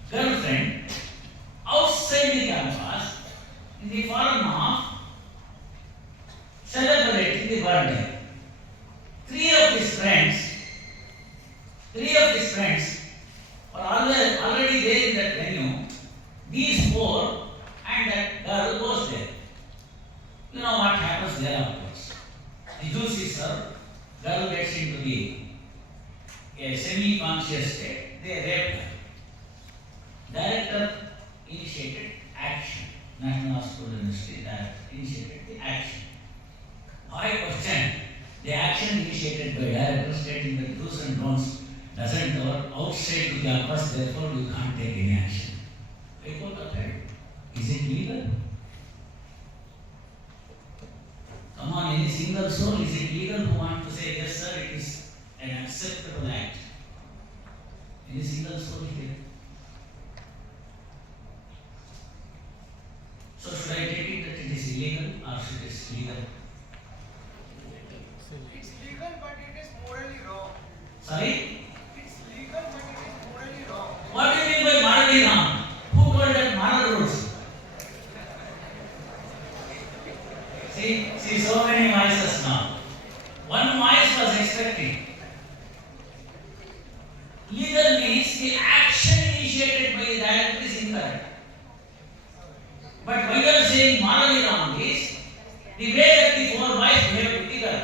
girlfriend outside the campus in the form of celebrating the birthday. Three of his friends were already there in that venue. These four and that girl goes there. You know what happens there afterwards. The juice is served, girl gets into a semi-conscious state. They rape her. Director initiated action. National School University Director initiated the action. I question the action initiated by director stating that do's and don'ts doesn't cover outside the campus, therefore you can't take any action. High Court upheld. Is it legal? Come on, any single soul, is it legal who want to say, yes sir, it is an acceptable act? Any single soul here? So should I take it that it is illegal or should it is legal? It's legal, but it is morally wrong. Sorry? It's legal, but it is morally wrong. What do you mean by morally wrong? Who told that moral rules? See so many voices now. One voice was expecting. Legal means the action initiated by the director is incorrect. But why you are saying morally wrong is the way that the four boys behaved with the girl.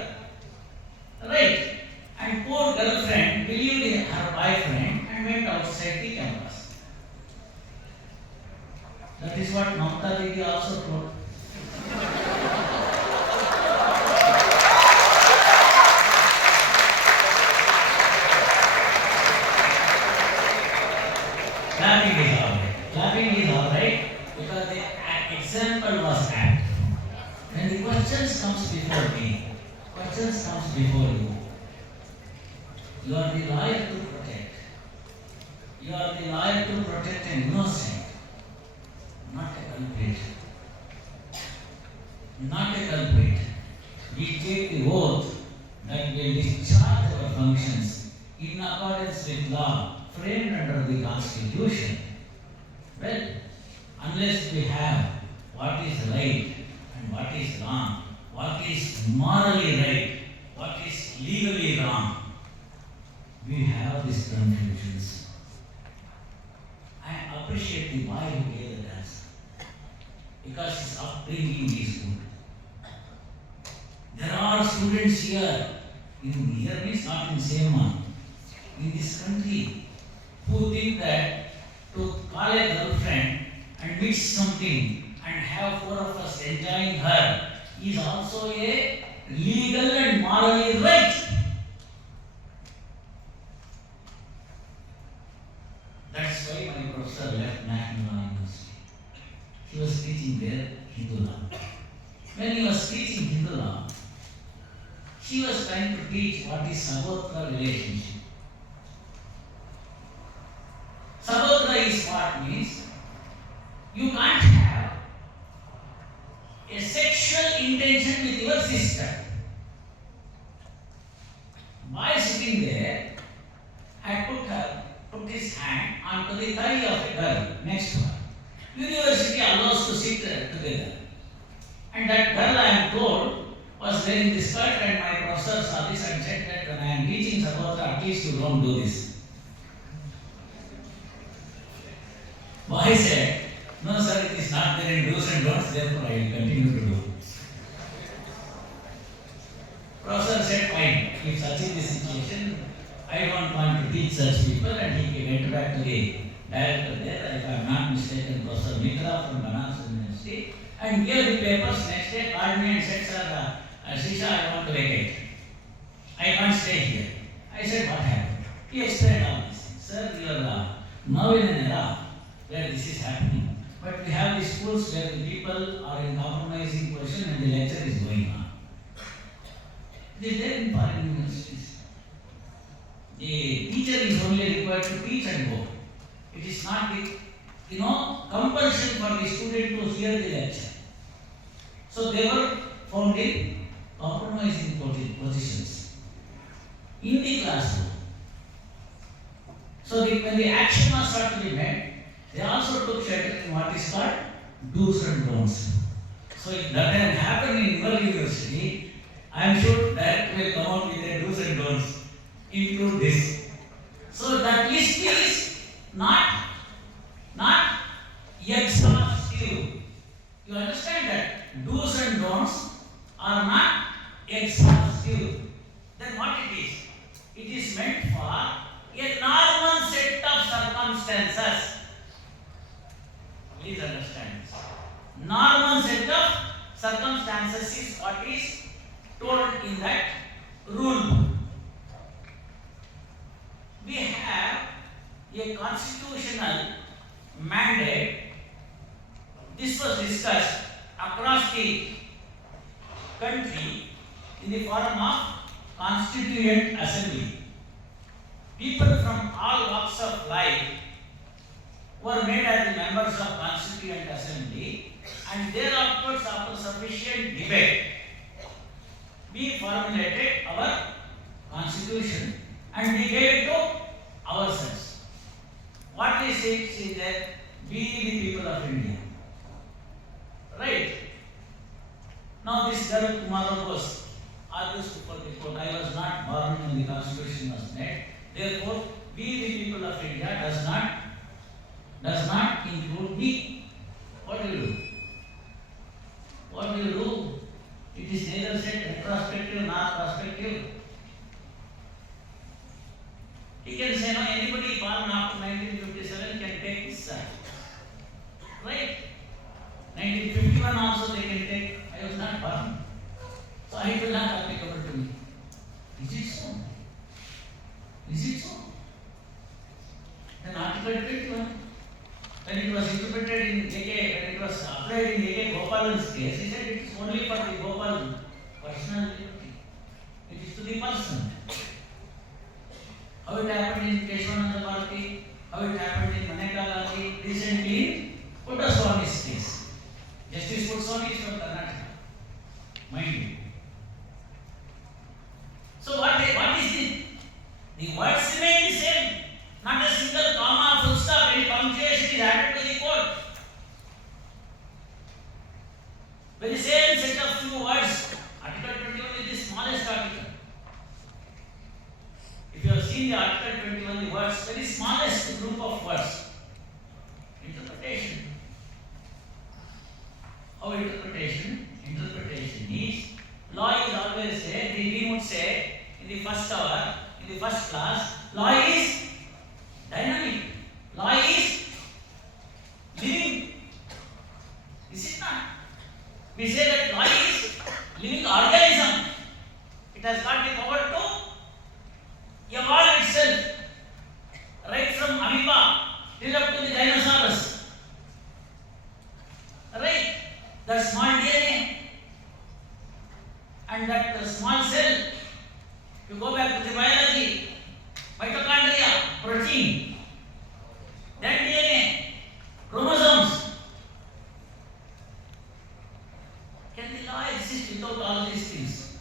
Right? And poor girlfriend believed her boyfriend and went outside the campus. That is what Mamta Devi also told. Clapping is alright because the example was apt. When the questions comes before me, questions comes before you. You are the lawyer to protect. You are the lawyer to protect an innocent, not a culprit. Not a culprit. We take the oath that will discharge our functions in accordance with law framed under the Constitution. Well, unless we have what is right and what is wrong, what is morally right, what is legally wrong, we have these confusions. appreciate the boy who gave the answer because his upbringing is good. There are students here means not in same month, in this country, who think that to call a girlfriend and mix something and have four of us enjoying her is also a legal and morally right. That's why my professor left National Law University. He was teaching there Hindu law. When he was teaching Hindu law, he was trying to teach what is Sagotra relationship. Sagotra is what means you can't have a sexual intention with your sister. Boy sitting there had put his hand onto the thigh of a girl next to her. University allows to sit together. And that girl, I am told, was wearing this skirt, and my professor saw this and said that when I am teaching Sagotra, at least you don't do this. Boy said, no sir, it is not there in do's and don'ts, therefore I will continue to do. Professor said, fine, if such is the situation, I don't want to teach such people, and he went back to the director there, if I am not mistaken, Professor Mitra from Banaras University, and gave the papers. Next day called me and said, sir, Srisha, I want to vacate. I can't stay here. I said, what happened? He explained all this. Sir, we are now in an era where this is happening. But we have the schools where the people are in compromising position and the lecture is going on. It is there in foreign universities. The teacher is only required to teach and go. It is not the compulsion for the student to hear the lecture. So they were found in compromising positions in the classroom. So when the action was sought to be made, they also took shelter in what is called do's and don'ts. So if that had happened in your university, I am sure that will come out with a do's and don'ts, include this. So that list is not exhaustive. You understand that do's and don'ts are not exhaustive. Then what it is? It is meant for a normal set of circumstances. Please understand this. Normal set of circumstances is what is told in that rule. We have a constitutional mandate. This was discussed across the country in the form of Constituent Assembly. People from all walks of life were made as the members of Constituent Assembly, and thereafter, after sufficient debate, we formulated our constitution and we gave it to ourselves. What we say is that we the people of India. Right? Now this girl tomorrow goes argues before the court, I was not born when the constitution was made. Therefore, we the people of India does not include me. What will you do? What will you do? It is neither said retrospective nor prospective. He can say, no, anybody born after 1957 can take this side. Right? 1951 also they can take. I was not born. So it will not applicable to me. Is it so? Is it so? Then Article 21, when it was interpreted in AK, when it was applied in AK Gopalan's case, he said it is only for the Gopalan personal liberty. It is to the person. How it happened in Keshavananda Bharati, how it happened in Maneka Gandhi, recently in Putaswamy's case. Justice Putaswamy is from Karnataka. Mind you. So what is it? The words remain the same. Not a single comma, full stop, any punctuation is added to the code. Very same set of few words. Article 21 is the smallest article. If you have seen the Article 21, the words, very smallest group of words. It We say that law is living organism. It has got the power to evolve itself, right from amoeba till up to the dinosaurs. Right? The small DNA and that small cell. You go back to the biology, mitochondria, protein, then DNA, chromosomes. Can the law exist without all these things?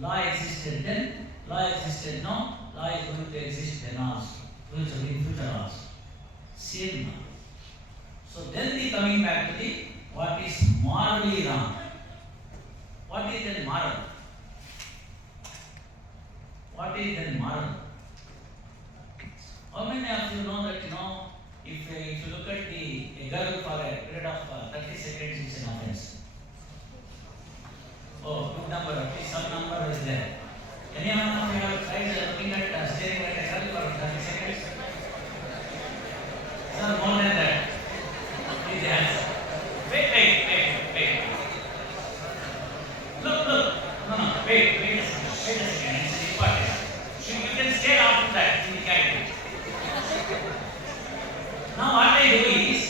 Law existed then, law existed now, law is going to exist then also, future also. Same now. So then the coming back to the what is morally wrong. What is then moral? What is then moral? How many of you know that if you look at a girl for a period of 30 seconds, it's an offense. Oh, good number, at least some number is there. Anyone of you have tried looking at staring at a girl for 30 seconds? Sir, more than that. Please answer. Wait. Look. No, wait a second. It's important. You can stay after that in the category. Now what I do is,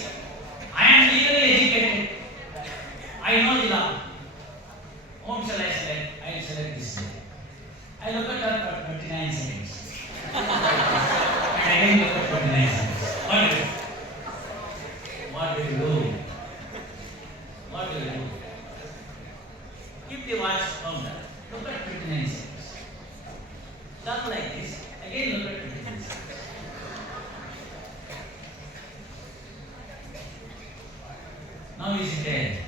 I am legally educated. I know the law. Whom shall I select? I will select this day. I look at her for 29 seconds. And again look at 29 seconds. What do you do? Keep the watch counter. Look at 29 seconds. Done like this. Again look at 29 seconds. Now is it a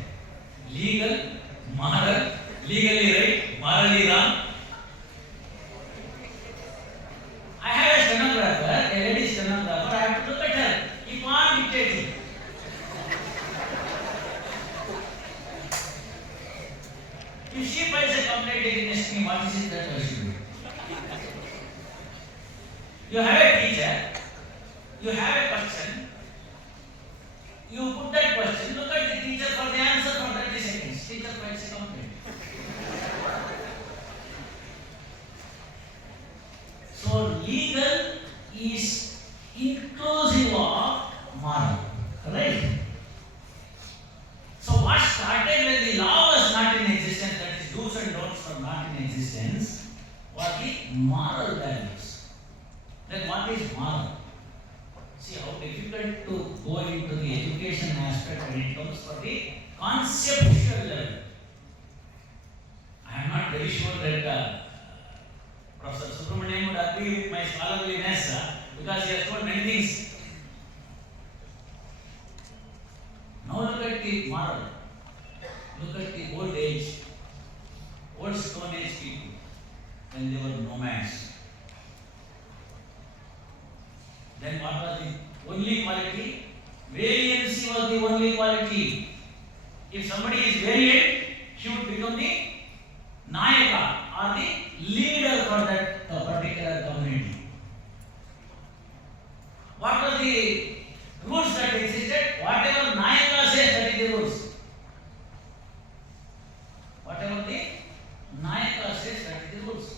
legal, moral, legally right, morally wrong? I have a stenographer, a lady stenographer, I have to look at her. Keep on dictating. If she files a complaint against me, what is it that I should do? You have a teacher, you have a question, you put that question, look at the teacher for the answer for 30 seconds. Teacher files a complaint. So legal is inclusive of moral, right? So what started when the law was not in existence, that is do's and don'ts were not in existence, was the moral values. Then what is moral? See how difficult to go into the education aspect when it comes for the conceptual level. I am not very sure that Professor Subramaniam would agree with my scholarliness because he has told many things. Now look at the moral. Look at the old Stone Age people when they were nomads. Then what was the only quality? Variancy was the only quality. If somebody is variant, he would become the Nayaka or the leader for that particular community. What were the rules that existed? Whatever Nayaka says, that is the rules. Whatever the Nayaka says, that is the rules.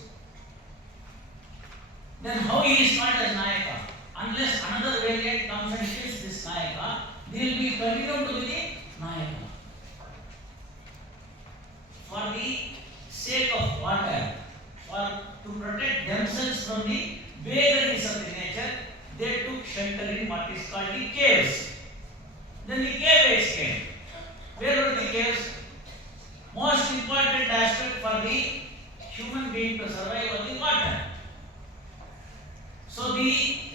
Then how he is called as Nayaka? Unless another variant comes and kills this Nayaka, they will be continued to be the Nayaka. For the sake of water, to protect themselves from the vagaries of the nature, they took shelter in what is called the caves. Then the cave age came. Where were the caves? Most important aspect for the human being to survive was the water. So the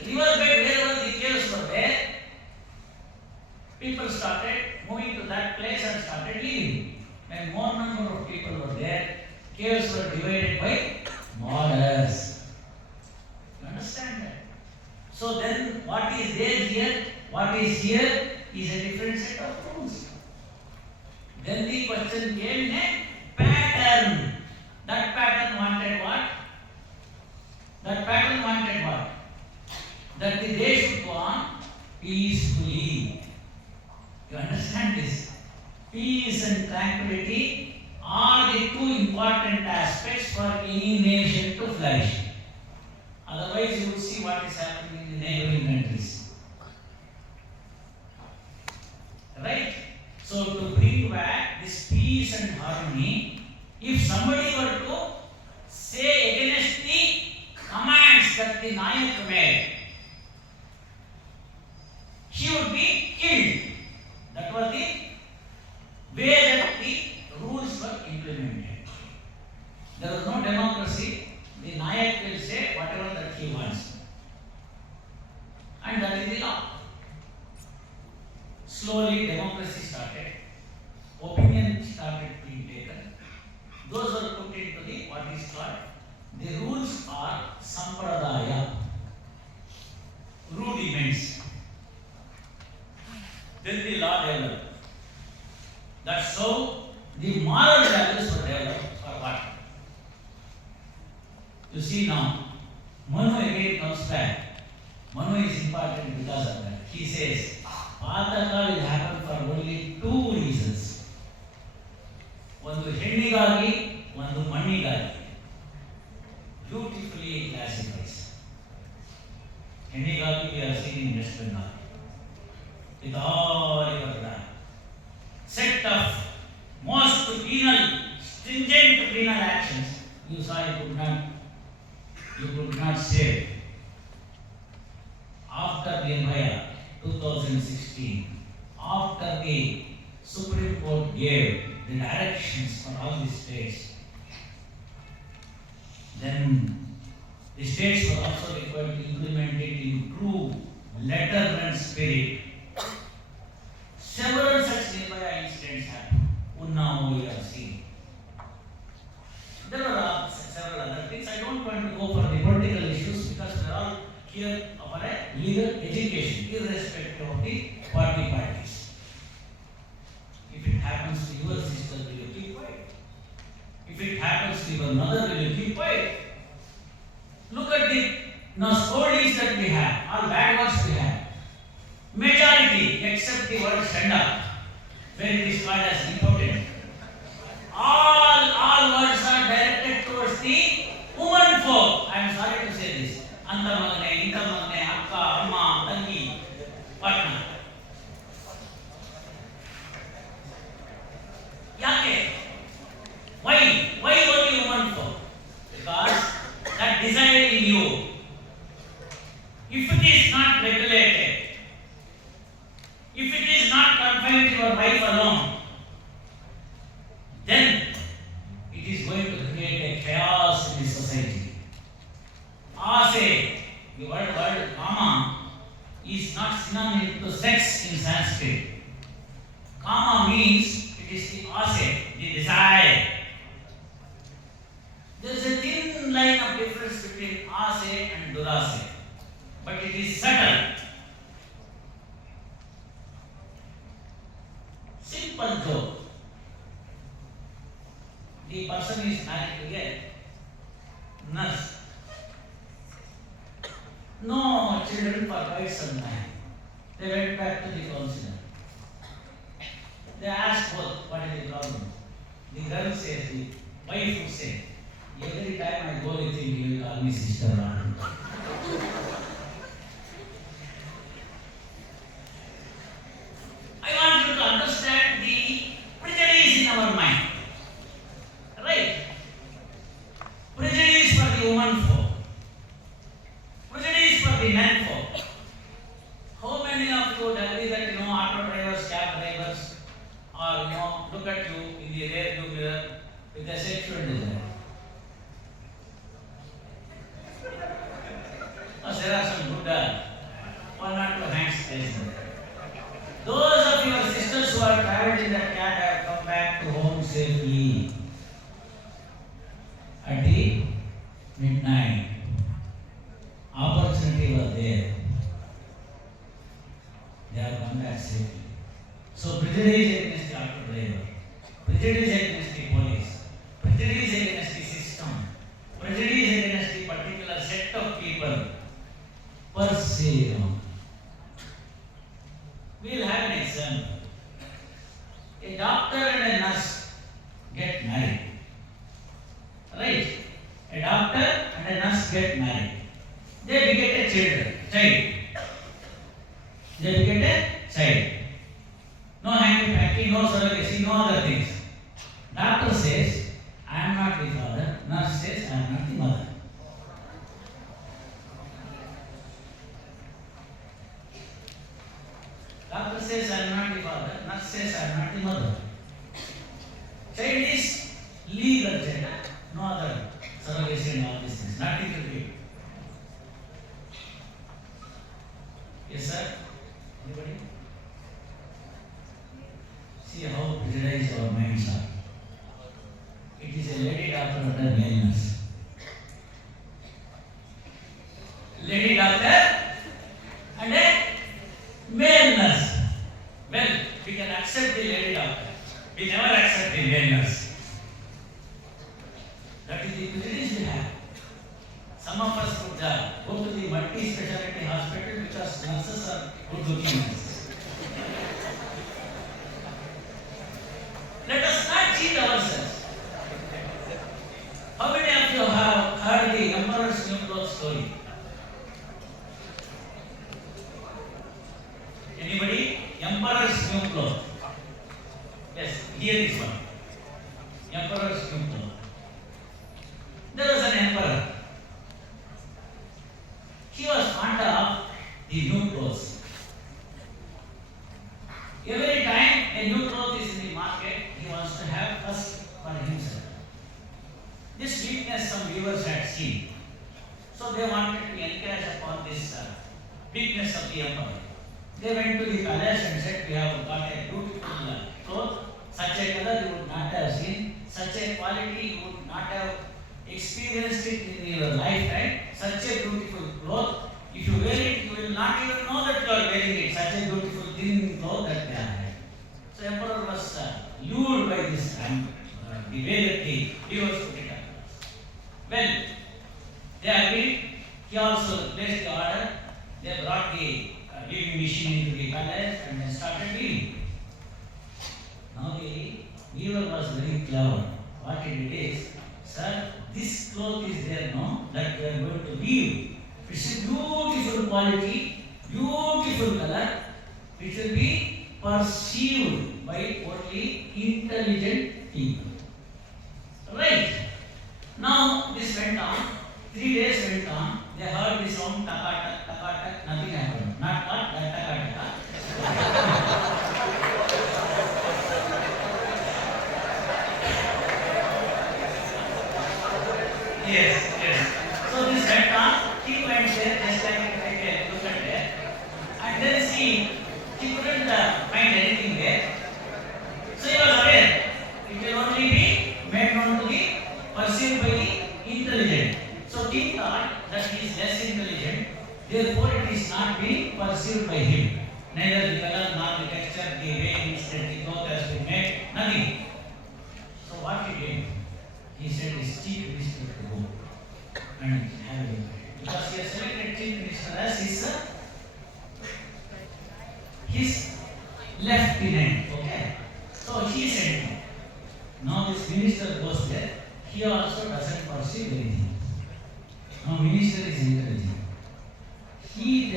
riverbed, wherever the caves were there, people started moving to that place and started living. When more number of people were there, caves were divided by borders. You understand that? So then what is there here, what is here is a different set of rules. Then the question came in a pattern. That pattern wanted what? That the day should go on peacefully. You understand this? Peace and tranquility are the two important aspects for any nation to flourish. Otherwise, you will see what is happening in the neighboring countries. Right? So, to bring back this peace and harmony, if somebody were to say against the commands that the Nayak made, he would be killed. That was the way that the rules were implemented. There was no democracy. The Nayak will say whatever that he wants. And that is the law. Slowly democracy started. Opinion started being taken. Those were put into the what is called, the rules are sampradaya, rudiments. Then the law developed. That's how the moral values were developed for what? You see now, Manu again comes back. Manu is important because of that. He says, Pataka will happen for only two reasons. ಒಂದು ಹೆಣ್ಣಿಗಾಗಿ ಒಂದು ಮಣ್ಣಿಗಾಗಿ. Beautifully classifies. ಹೆಣ್ಣಿಗಾಗಿ we are seeing in West Bengal. With all your plan. Set of most penal, stringent penal actions. You saw you could not save. After the Nirbhaya 2016, after the Supreme Court gave the directions for all the states, then the states were also required to implement it in true letter and spirit. Several such Nirbhaya incidents happened. Unnao we have seen. There are several other things. I don't want to go for the political issues because they are all here for a legal education, irrespective of the party parties. If it happens to your sister, will you keep quiet? If it happens to your mother, will you keep quiet? Look at the scoldings that we have, all bad words we have. Majority, except the word stand up, where it is called as important. All words are directed towards the woman folk. I am sorry to say this. Anta magane, inta magane, akka, amma, tangi, partner. Yake? Why only woman folk? Because that desire in you, if it is not regulated, if it is not confined to your wife alone, then it is going to create a chaos in the society. Ase, the word kama is not synonym to sex in Sanskrit. Kama means it is the ase, the desire. There is a thin line of difference between ase and durase, but it is subtle. Simple joke. The person is married to a nurse. No children for quite some time. They went back to the counselor. They asked both, what is the problem? The girl says, the wife would say, every time I go with him, he will call me sister. I want you to understand the prejudice in our mind. Right? Prejudice for the woman folk. Prejudice for the man folk. How many of you would agree that auto drivers, cab drivers, or look at you in the rear view mirror with a sexual desire? There are some good one or two hands raised. Those of your sisters who are traveled in that cab have come back to home safely. At the midnight, opportunity was there. They have come back safely. So prejudice against the auto driver, prejudice against the police, prejudice against the system, prejudice against the particular set of people, per se. We will have an example. A A doctor and a nurse get married. Right? A doctor and a nurse get married. They beget a child. They beget a child. No hanky panky, no surrogacy, no other things. Doctor says, I am not the father. Nurse says, I am not the mother. Doctor says, I am not the father. Nurse says, I am not the mother. Child is legal child. No other surrogacy and all these things. Nothing to do. Yes, sir? Anybody? See how prejudiced our minds are. It is a lady doctor and a male nurse. Lady doctor and a male nurse. Well, we can accept the lady doctor. We never accept the male nurse. That is the prejudice we have. Some of us would go to the multi-speciality hospital because nurses are good-looking nurses. Let us not cheat ourselves. How many of you have heard the Emperor's New Clothes story? Anybody? Emperor's New Clothes. Yes, here is one. Emperor's New Clothes. There was an emperor. He was fond of the new clothes. Every time a new cloth is in the market, he wants to have first for himself. This weakness some viewers had seen. So they wanted to encourage upon this weakness of the emperor. They went to the palace and said, we have got a beautiful cloth, such a color you would not have seen, such a quality you would not have experienced it in your lifetime, such a beautiful cloth. If you wear it, you will not even know that you are wearing it, such a beautiful thin cloth that they have. So emperor was lured by this the way that he was put it across. Well, they agreed. He also placed the order. They brought the weaving machine into the palace and then started weaving. Now the weaver was very clever. What he did is, sir, this cloth is there now that we are going to weave. It's a beautiful quality, beautiful color. It will be perceived by only intelligent people. Right? Now this went on. 3 days went on. They heard the sound taka taka, nothing happened. Not what? Taka taka. Yes, yes. So this went on. He went there just like a look at there. And then see, he couldn't find anything there. So he was aware. It will only be made known to the perceived by the intelligent. So he thought that he is less intelligent, therefore it is not being perceived by him. Neither the color nor the texture, the way in which the cloth has been made, nothing. So what he did, he said his chief minister to go and have a look. Because he has selected chief minister as his lieutenant. Okay? So he said, now this minister goes there, he also doesn't perceive anything. Now minister is intelligent. He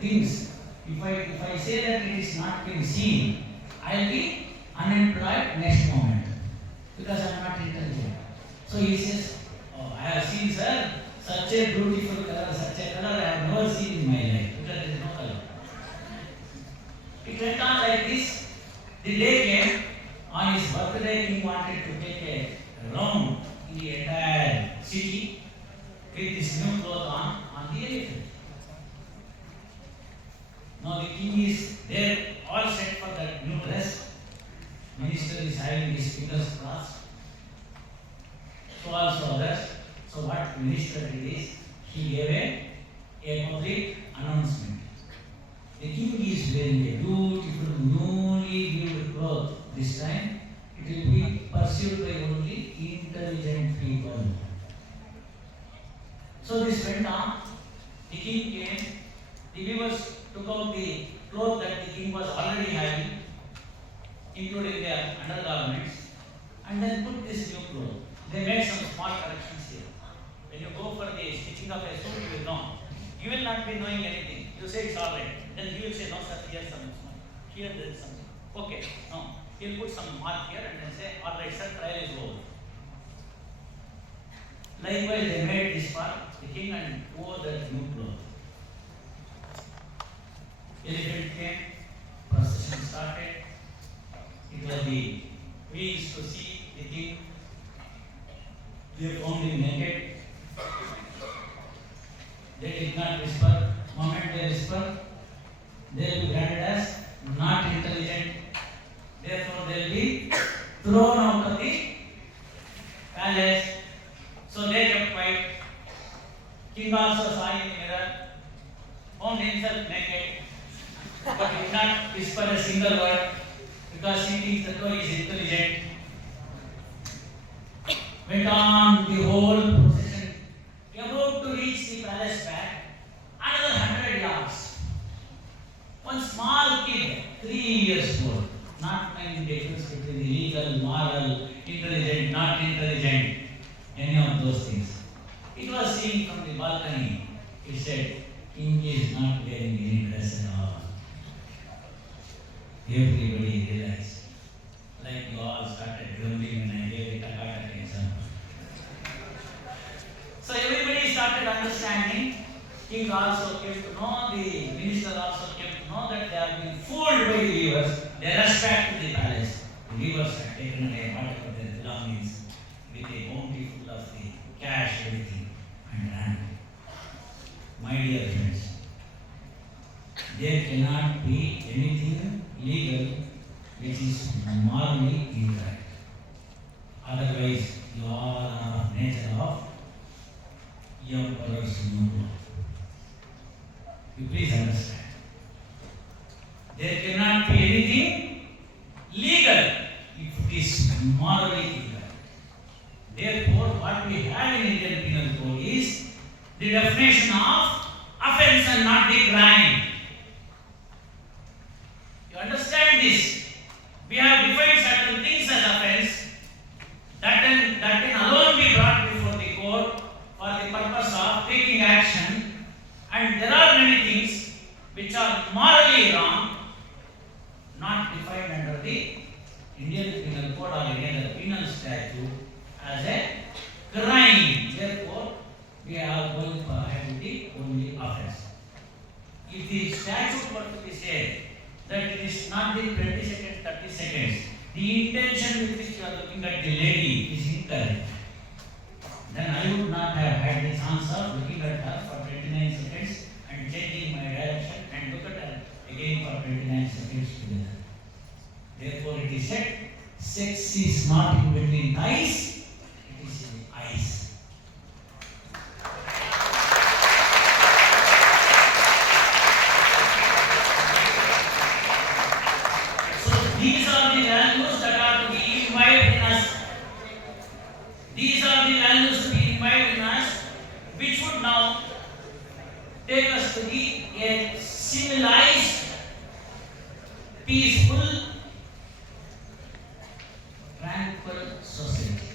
thinks, if I say that it is not being seen, I will be unemployed next moment because I am not intelligent. So he says, oh, I have seen, sir, such a beautiful color, such a color I have never seen in my life because there is no color. It went on like this. The day came, on his birthday, he wanted to take a round in the entire city with this new cloth on the elephant. Now the king is there, all set for that new dress. Minister is having his fingers crossed. So also others. So what minister did is, he gave a public announcement. The king is wearing a beautiful, newly weaved cloth. This time, it will be perceived by only intelligent people. So this went on. The king came. The weavers took out the cloth that the king was already having. including their undergarments, and then put this new cloth. They made some small corrections here. When you go for the stitching of a suit, you will know. You will not be knowing anything. You say it's all right. Then he will say, no sir, here's something small. Here there is something. Okay, no. He'll put some mark here and then say, all right sir, trial is over. Likewise, they made this part, the king, and wore that new cloth. Elephant came, procession started. It was the queens to see the king. They found him naked. They did not whisper. The moment they whisper, they will be branded as not intelligent. Therefore, they will be thrown out of the palace. So they kept quiet. King also saw in the mirror, found himself naked, but did not whisper a single word because he thinks the toy is intelligent. Went on the whole procession, about to reach the palace back, another 100 yards. One small kid, 3 years old, not knowing the difference between the legal, moral, intelligent, not intelligent, any of those things. It was seen from the balcony. He said, King is not wearing any dress at all. Everybody realized, like you all started grumbling when I gave the Karnataka example. So everybody started understanding. King also came to know, the minister also came to know that they have been fooled by the weavers. They rushed back to the palace. The weavers had taken away whatever their belongings with a bounty full of the cash, everything, and ran. My dear friends, there cannot be anything legal which is morally incorrect. Otherwise, you all are of nature of emperor's new cloth. You please understand. There cannot be anything legal if it is morally incorrect. Therefore, what we have in Indian Penal Code is the definition of offense and not the crime. You understand this? We have defined certain things as offense that can alone be brought before the court for the purpose of taking action, and there are many things which are morally wrong, not defined under the Indian Penal Code or any other penal statute as a crime. Therefore, we are going for the only offense. If the statute were to be said that it is not the 20 seconds, 30 seconds, the intention with which you are looking at the lady is incorrect, then I would not have had the chance of looking at her for 29 seconds and changing my direction and look at her again for 29 seconds together. Therefore, it is said, sex is not in between thighs, it is in the eyes. So, these are the values that are to be imbibed in us. These are the values to be imbibed in us, which would now take us to be a civilized, peaceful, tranquil society.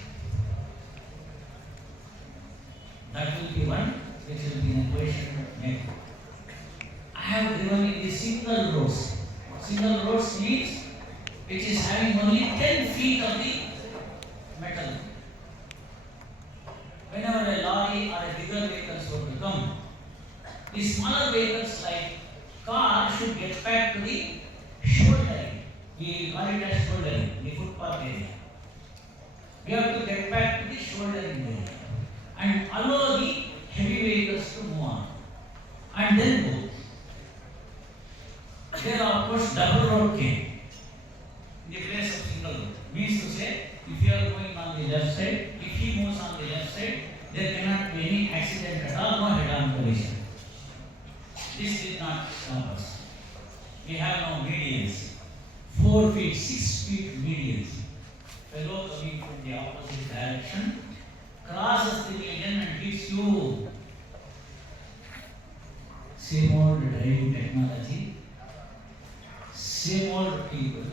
That will be one which will be an equation made. I have given it the single roads. Single roads means which is having only 10 feet of the metal. Whenever a lorry or a bigger vehicles were to come, the smaller vehicles like car should get back to the shouldering. We call it as shouldering, the footpath area. We have to get back to the shouldering area and allow the heavy vehicles to move on and then go. There of course double road came in the place of single road. Means to say, if you are going on the left side, if he moves on the left side, there cannot be any accident at all, no head-on collision. This did not stop us. We have now medians, 4 feet, 6 feet medians. Fellow coming from the opposite direction crosses the median and hits you. Same old driving technology, same old people,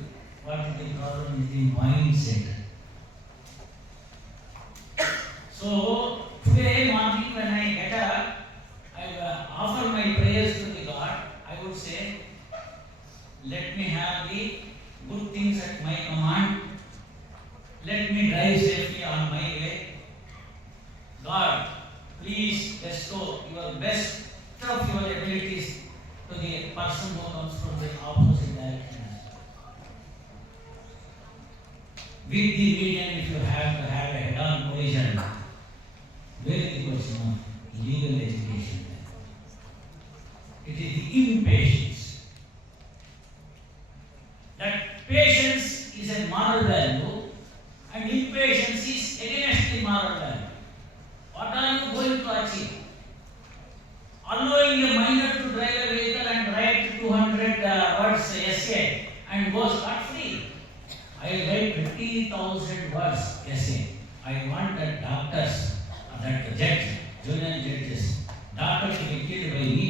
what is the problem is the mindset. So today morning when I get up, I offer my prayers to the God. I would say, let me have the good things at my command. Let me drive safely on my way. God, please bestow your best of your abilities to the person who comes from the opposite direction. With the median, if you have to have a head-on collision, where is the question of legal education? It is the impatience. That patience is a moral value and impatience is against the moral value. What are you going to achieve? Allowing a minor to drive a vehicle and write 200 words essay and go scot-free. I write 50,000 words essay. I want that doctors, that judge, junior judges, doctor to be killed by me,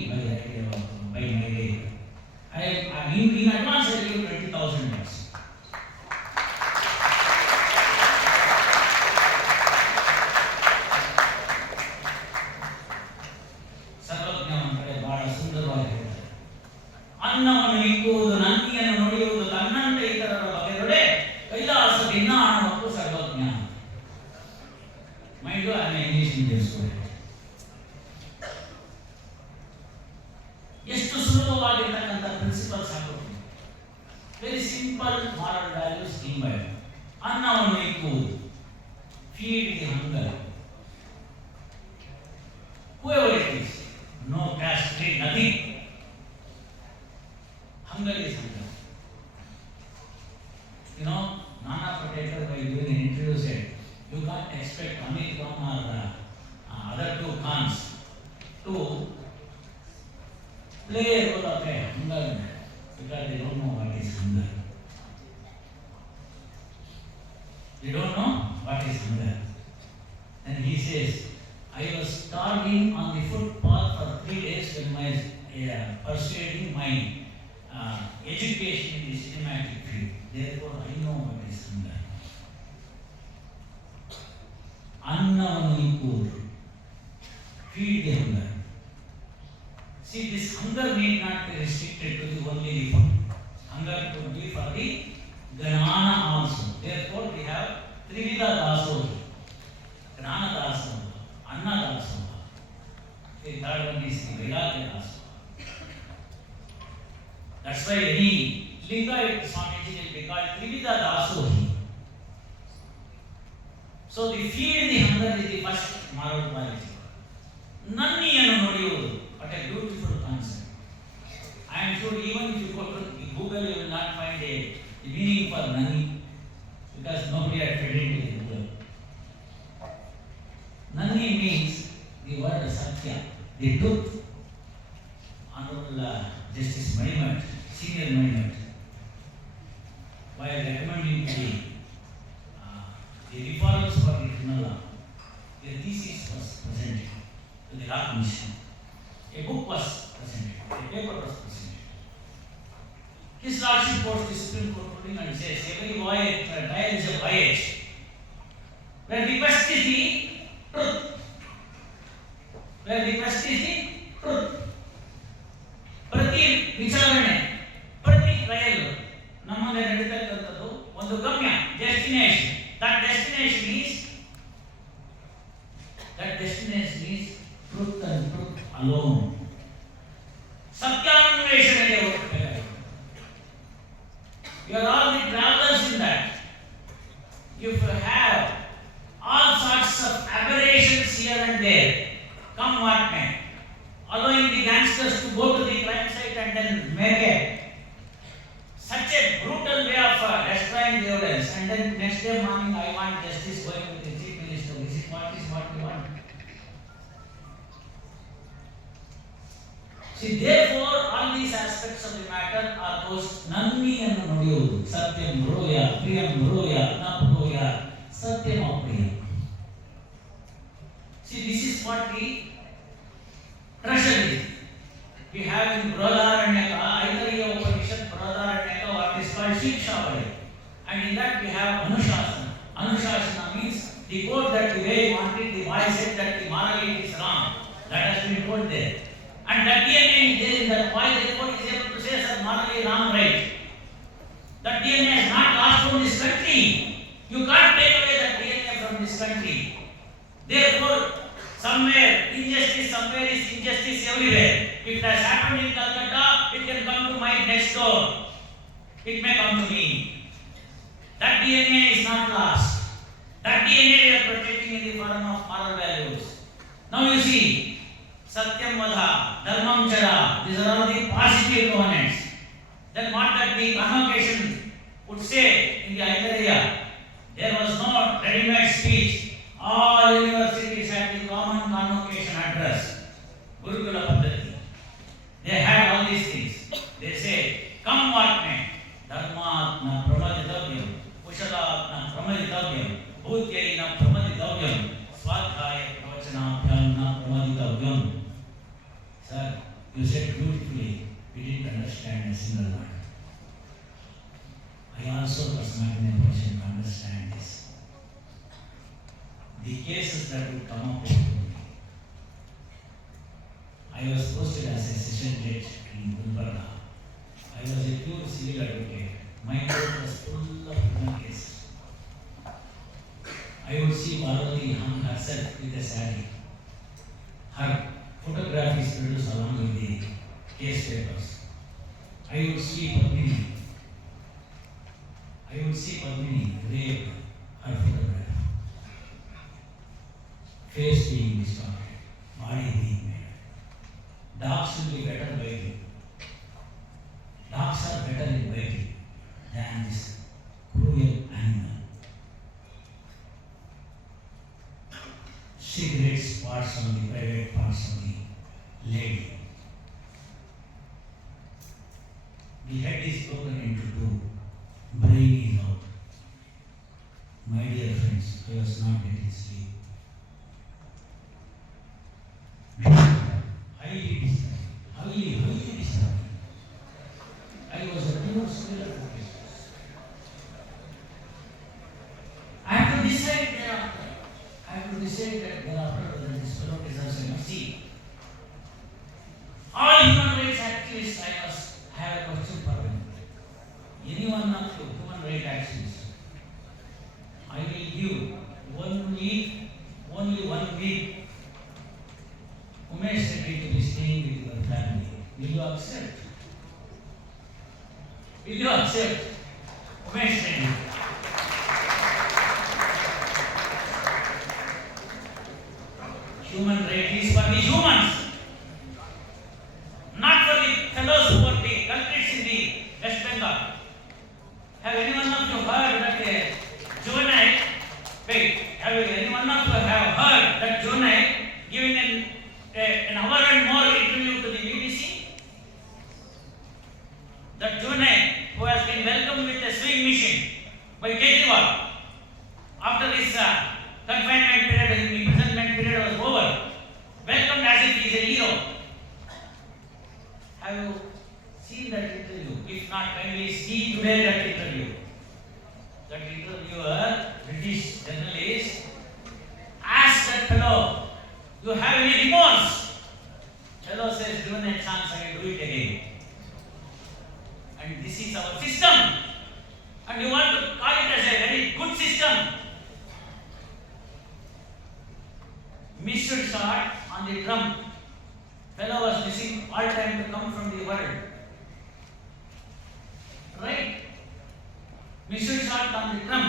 by my vehicle. In advance I give 20,000 words. ಅನ್ನವನ್ನು ಇಕ್ಕುವುದು ನಂದಿಯನ್ನು ನುಡಿಯುವುದು ತನ್ನಂತೆ ಇತರರ ಬಗೆದೊಡೆ ಕೈಲಾಸದಿಂದ ಅನ್ನುವುದು ಸರ್ವಜ್ಞ. Mind you, I am an English medium student. ಎಷ್ಟು ಸುಲಭವಾಗಿರ್ತಕ್ಕಂಥ principles ಹಾಕೋದು. Very simple moral values imbibe. ಅನ್ನವನ್ನು ಇಕ್ಕುವುದು, feed the hunger. Whoever it is, no caste, creed, nothing. Hunger is hunger. You know, Nana Patekar, by doing an interview, said, you can't expect Amit Khan or other two Khans to play a role of a hunger because they don't know what is hunger. They don't know what is hunger. And he says, I was starving on the footpath for 3 days when I was pursuing my education in the cinematic field. Therefore, I know what is hunger. Annavanu ikkuvudu. Feed the hunger. See, this hunger need not be restricted to the only the food. Hunger could be for the Gnana also. Therefore, we have Trivida Dasoha. Gnana Dasoha, Anna Dasoha. The third one is the Vairagya Dasoha. That's why any Lingayat Swamiji will be called Trivida Dasohi. So the feed the hunger is the first moral quality. Nanniyannu nodiyuvudu, what a beautiful concept. I am sure even if you go to Google, you will not find a meaning for nanni because nobody had fed into the Google. Nanni means the word Satya, the truth. Honorable Justice Manimat, Senior Manimat, while recommending the reforms for the criminal law, a thesis was presented to the law commission. A book was presented, a paper was presented. His Lordship quotes the Supreme Court ruling and says, every voyage, trial is a voyage. Where the quest is the truth. Where the quest is the truth. ಪ್ರತಿ ವಿಚಾರಣೆ, ಪ್ರತಿ trial ನಮ್ಮಲ್ಲಿ ನಡೀತಕ್ಕಂಥದ್ದು ಒಂದು ಗಮ್ಯ, destination. That destination is truth and truth alone. ಸತ್ಯಾನ್ವೇಷಣೆಗೆ ಹೋಗಬೇಕಾಗಿದೆ. You are all the travelers in that. If you have all sorts of aberrations here and there, come what may, allowing the gangsters to go to the crime site and then make such a brutal way of destroying the evidence, and then next day morning I want justice going with the chief minister. This is what we want. See, therefore, all these aspects of the matter are those nanniyannu nodiyuvudu. Satyam bruya, priyam bruya, na bruya, satyam apriyam. See, this is what the treasure is. We have in Brodharanyaka, Aitareya Upanishad, Brodharanyaka, what is called Shikshavali. And in that we have Anushasana. Anushasana means the code that the way you want it, the boy said that the morally it is wrong. That has been told there. And that DNA is there in that boy, therefore he is able to say, sir, morally wrong, right. That DNA is not lost from this country. You can't take away that DNA from this country. Therefore, somewhere injustice, somewhere is injustice everywhere. If it has happened in Calcutta, it can come to my next door. It may come to me. That DNA is not lost. That DNA we are protecting in the form of moral values. Now you see, Satyam Vadha, Dharmam Chara, these are all the positive components. Then what that the convocation would say in the Aitareya, there was no ready-made speech. All universities had the common convocation address, Gurukula Paddhati. They had all these things. They say, come what may, Dharmat pramaditavyam, Kushalat pramaditavyam, Bhutyai pramaditavyam, Swadhyaya pravachanabhyam pramaditavyam. Sir, you said beautifully, we didn't understand a single word. I also was not in a position to understand this. The cases that would come up before me. I was posted as a session judge in Gulbarga. I was a pure civil advocate. My court was full of criminal cases. I would see Parvati hung herself with a sari. Her photograph is produced along with the case papers. I would see Padmini rape her photograph. Face being distorted, body being made. Dogs will be better biting. Dogs are better in biting than this cruel animal. Cigarette spots on the private parts of the lady. The head is broken into two. Brain is out. My dear friends, I was not getting sleep. Highly disturbing. I was a pure civil advocate. I have to decide thereafter. That whether this fellow deserves a mercy. All human rights activists, I must have a question for them. Any one of you human rights activists, I will give only 1 week. Umesh Reddy to be staying with your family. Will you accept? Will you accept? Umesh Reddy. Human right is for the humans, not for the fellows who are the culprits in the West Bengal. Have anyone of you heard that anyone of you have heard that Jonai giving an hour and more interview to the BBC? That Jonai, who has been welcomed with a swing machine by Kejriwal after his confinement period, his imprisonment period was over, welcomed as if he is a hero. Have you seen that interview? If not, kindly see today that interview. That interviewer, British journalist, asked that fellow, "You have any remorse?" Fellow says, "Given a chance, I will do it again." And this is our system. And you want to call it as a very good system. Missed shot on the drum. Fellow was missing all time to come from the world. Right? Missed shot on the drum.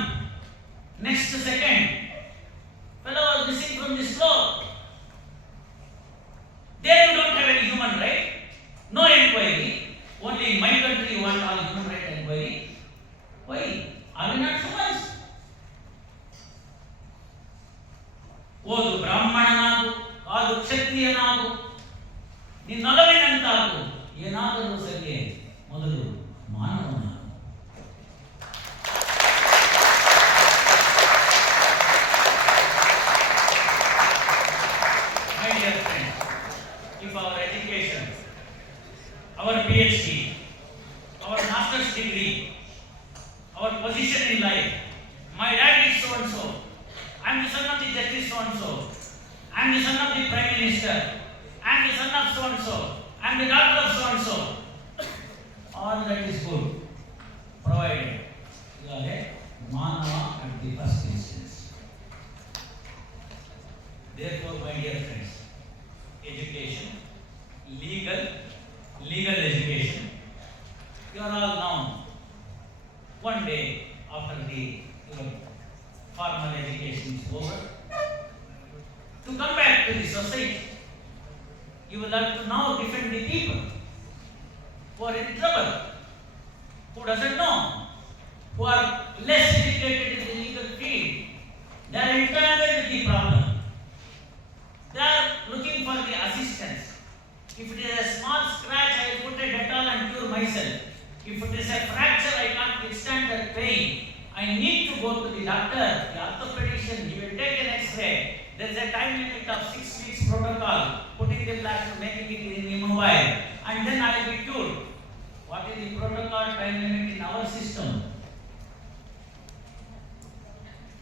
Next second, fellow was missing from this floor. There you don't have any human right. No inquiry. Only in my country you want all human right inquiry. Why? Are we not humans? ಓದು ಬ್ರಾಹ್ಮಣನಾಗು ಆದು ಕ್ಷತ್ರಿಯನಾಗು ನಿನ್ನೊಲವಿನಂತಾಗು ಏನಾದರೂ ಸರಿಯೇ ಮೊದಲು ಮಾನವನಾಗು. our position in life. My dad is so and so. I am the son of the justice so and so. I am the son of the prime minister. I am the son of so and so. I am the daughter of so and so. All that is good, provided you are a manava at the first instance. Therefore, my dear friends, education, legal education, you are all now, one day after your formal education is over, to come back to the society, you will have to now defend the people who are in trouble, who doesn't know, who are less educated in the legal field. They are entangled with the problem. They are looking for the assistance. If it is a small scratch, I will put a Dettol and cure myself. If it is a fracture, I can't withstand that pain. I need to go to the doctor, the orthopedician. He will take an X-ray. There is a time limit of 6 weeks protocol, putting the plaster, making it immobile, and then I will be cured. What is the protocol time limit in our system?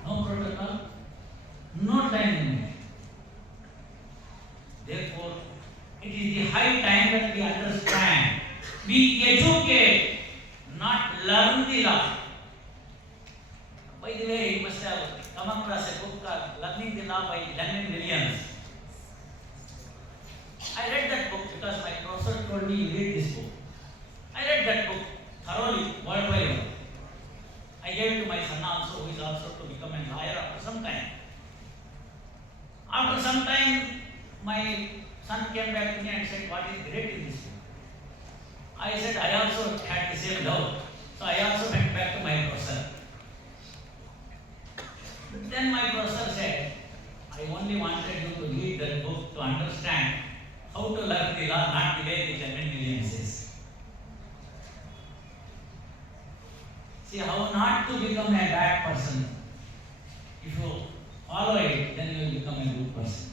No protocol, no time limit. Therefore, it is the high time that we understand. We educate, not learn the law. By the way, you must have come across a book called Learning the Law by Lenin Williams. I read that book because my professor told me you read this book. I read that book thoroughly, word by word. I gave it to my son also, who is also to become a lawyer after some time. After some time, my son came back to me and said, "What is great in this book?" I said, "I also had the same doubt." So I also went back to my professor. Then my professor said, "I only wanted you to read that book to understand how to learn the law, not the way the Lenin Williams says." See, how not to become a bad person. If you follow it, then you will become a good person.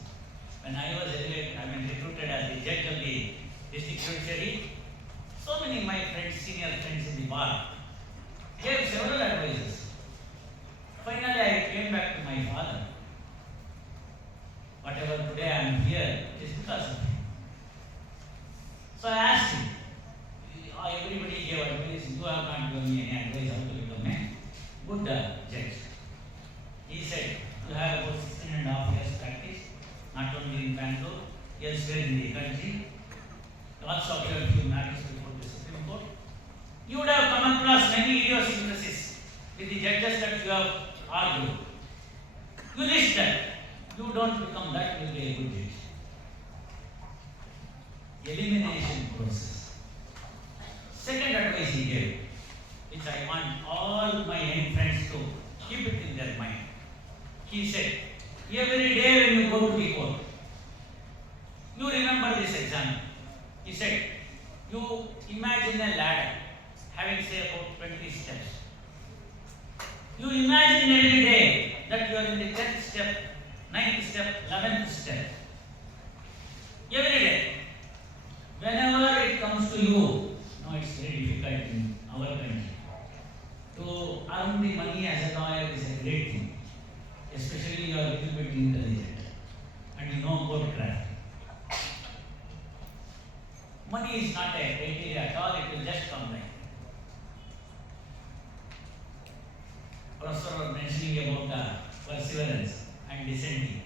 When I was recruited as the judge of the district judiciary, so many of my friends, senior friends in the bar, gave several advices. Finally, I came back to my father. Whatever today I am here is because of him. So I asked him, everybody gave advice, you have not given me any advice how to become a good judge. He said, you have about 16.5 years practice, not only in Bangalore, elsewhere in the country. You also appeared a few matters before the Supreme Court. You would have come across many idiosyncrasies with the judges that you have argued. You list that. You don't become that, you will be a good judge. Elimination process. Second advice he gave, which I want all my young friends to keep it in their mind. He said, every day when you go to the court, you remember this example. He said, you imagine a ladder having say about 20 steps. You imagine every day that you are in the 10th step, 9th step, 11th step. Every day. Whenever it comes to you, now it's very difficult in our country. To earn the money as a lawyer is a great thing. Especially you are a little bit intelligent and you know about craft. Money is not a criteria at all, it will just come like. Professor was mentioning about perseverance and dissenting.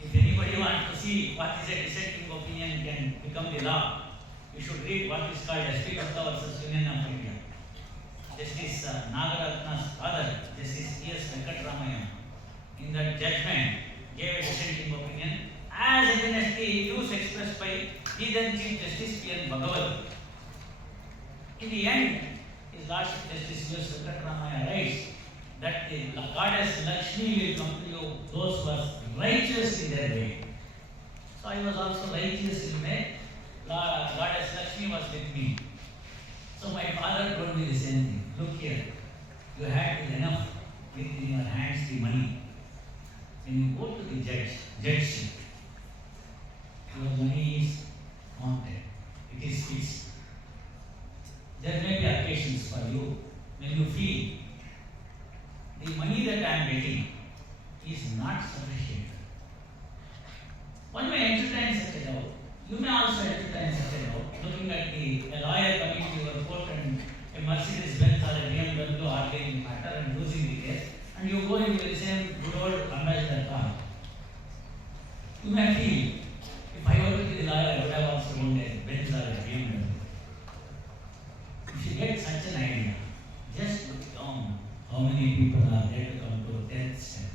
If anybody wants to see what is a dissenting opinion can become the law, you should read what is called SP Gupta versus Union of India. Justice Nagaratna's father, Justice E.S. Venkatramaya, in that judgment gave a dissenting opinion as against the views expressed by the then Chief Justice P.N. Bhagavat. In the end, His Lordship Justice E.S. Venkatramaya writes that the goddess Lakshmi will come to you, those who are righteous in their way. So I was also righteous in my goddess Lakshmi was with me. So my father told me the same thing. Look here, you had enough within your hands the money. When you go to the judgeship, your money is mounted. It is fixed. There may be occasions for you when you feel the money that I am getting is not sufficient, one may entertain such a doubt. You may also entertain such a doubt, looking at a lawyer coming to your court and a Mercedes Benz or a BMW arguing the matter and losing the case, and you go into the same good old ambassador car. You may feel, if I were to be the lawyer, I would have also owned a Benz or a BMW. If you get such an idea, just look down how many people are there to come to 10th step,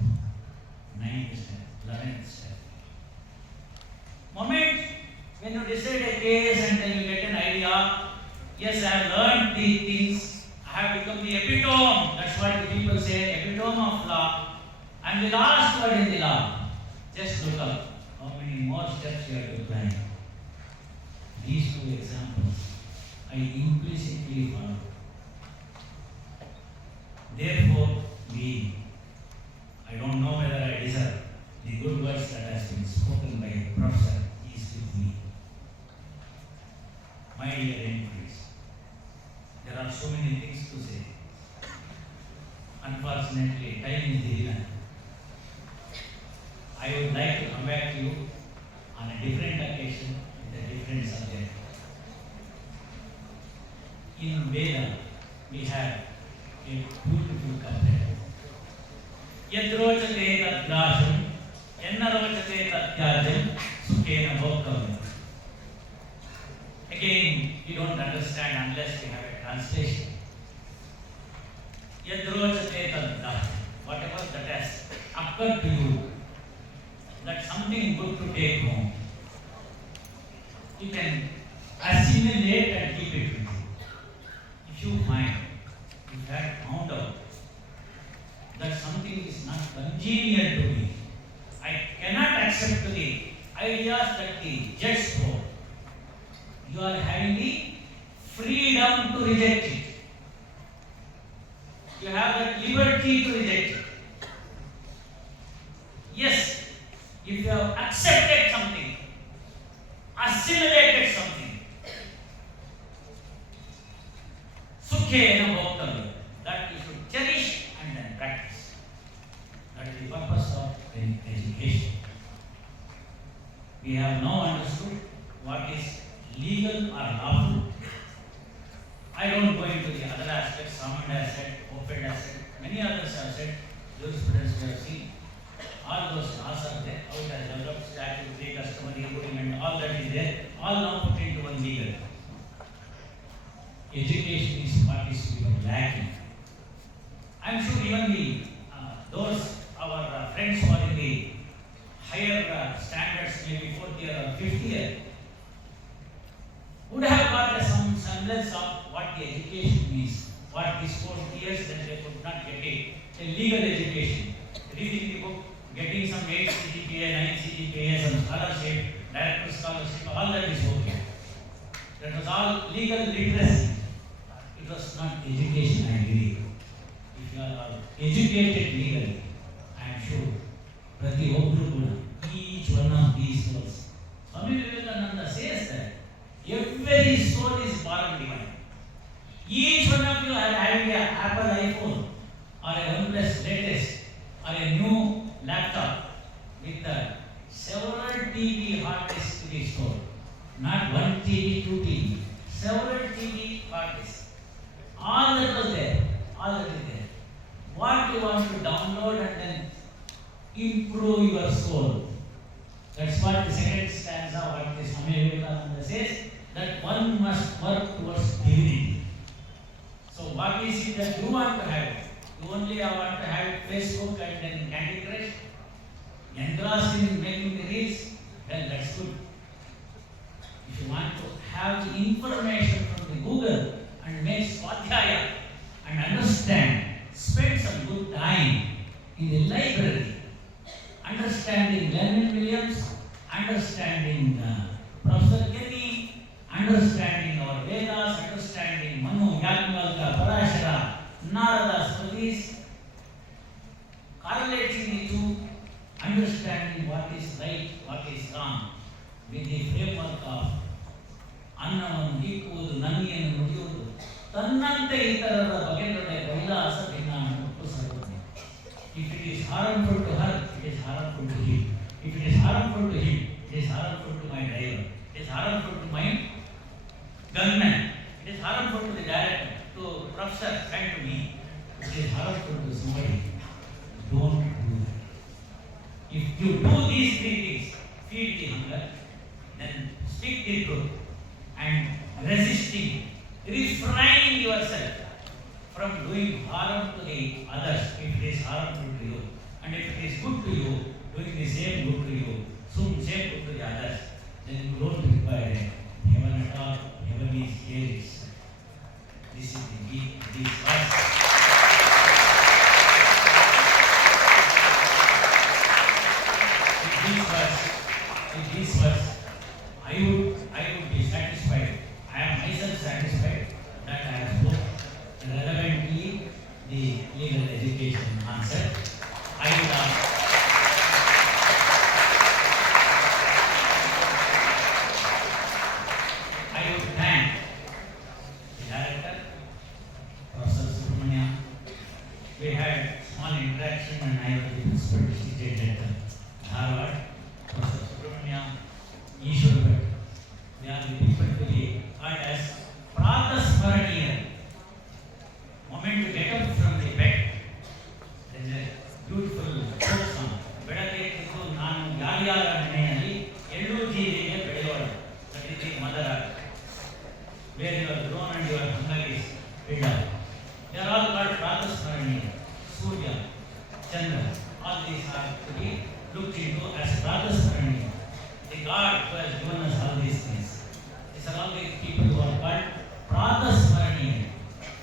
9th step, 11th step. Moment when you decide a case and then you get an idea, yes, I have learned these things, I have become the epitome, that's what the people say, epitome of law, and the last word in the law. Just look up how many more steps you have to climb. These two examples I implicitly follow. Therefore, I don't know whether I deserve the good words that has been spoken by a professor is with me. My dear enemies, there are so many things to say. Unfortunately, time is the villain. I would like to come back to you on a different occasion with a different subject. In Veda, we have a beautiful couplet. Yadrochate tadgrasham, ennarochate tatyajam, sukhena bhokam. Again, we don't understand unless we have a translation. Yadrochate tadgrasham, whatever that has occurred to you, that's something good to take home. You can assimilate and keep it with you. If you find, if you have found out that something is not congenial to me, I cannot accept the ideas that the judge hold, you are having the freedom to reject it. You have the liberty to reject it. Yes, if you have accepted something, assimilated something, sukhena bhoktam, that you should cherish and then practice. That is the purpose of education. We have now understood what is legal or lawful. I don't go into the other aspects, summoned has said, opened has said, many others have said, jurisprudence we have seen. All those laws are there, how it has developed, statutory, customary, agreement, all that is there, all now put into one legal. Education is what is we were lacking. I am sure even those our friends who are in the higher standards, maybe 4th year or 5th year, would have got some semblance of what the education means, what these 4 years that they could not get it, a legal education. Reading the book, getting some 8 CGPA, 9 CGPA, some scholarship, director scholarship, all that is okay. That was all legal literacy. It was not education, I believe. If you are educated legally, I am sure, Prati Obru, each one of these souls. Swami Vivekananda says that every soul is born divine. Each one of you are having an Apple iPhone or a Hon'ble latest or a new laptop with several TB hard disks to be stored. Not 1 TB, 2 TB. Several TB hard disks. All that was there. All that is there. What you want to download and then improve your soul. That's what the second stanza, what the Swami Vivekananda says, that one must work towards divinity. So what is it that you want to have? You only want to have Facebook and then Candy Crush? Engrossed in making the reels? Well, that's good. If you want to have the information from the Google and make swadhyaya and understand, spend some good time in the library, understanding Lenin Williams, understanding Professor Kenny, understanding our Vedas, understanding Manu, Yagnavalkya, Parashara, Narada, Srutis, correlating the two, understanding what is right, what is wrong, with the framework of ಅನ್ನವನ್ನು ಹೀಕುವುದು ನನ್ನಿಯನ್ನು ನುಡಿಯುವುದು ತನ್ನಂತೆ ಇತರರ ಬಗೆದೊಡೆ If it is harmful to him, it is harmful to my driver, it is harmful to my gunman, it is harmful to the director, to professor, and to me. It is harmful to somebody. Don't do that. If you do these three things, feed the hunger, then speak the truth, and resisting, refraining yourself from doing harm to the others if it is harmful to you. And if it is good to you, doing the same good to you, soon same good to the others, then you don't require heaven at all. Heaven is here itself. This is the key, this verse. With this verse, I would be satisfied. I am myself satisfied that I have spoken relevantly the legal education answer. I would thank the director, Professor Subramania. We had small interaction and I was the principal district judge at Harvard. Professor Subramania, Ishwar, they are the people to be called as Pratasmaraniya. Moment to get up from the bed, there is a beautiful folk song. Vedavyasachar ನಾನು ಯಾರ್ಯಾರ ಮನೆಯಲ್ಲಿ ಎಳ್ಳು ಜೀರಿಗೆ ಬೆಳೆಯೋಣ. That is the mother earth. Where you are grown and your hunger is filled up. They are all called Pratasmaraniya. Surya, Chandra, all these are to be looked into as Pratasmaraniya. The God who has given us all these things. These are all the people who are called Pratasmaraniya.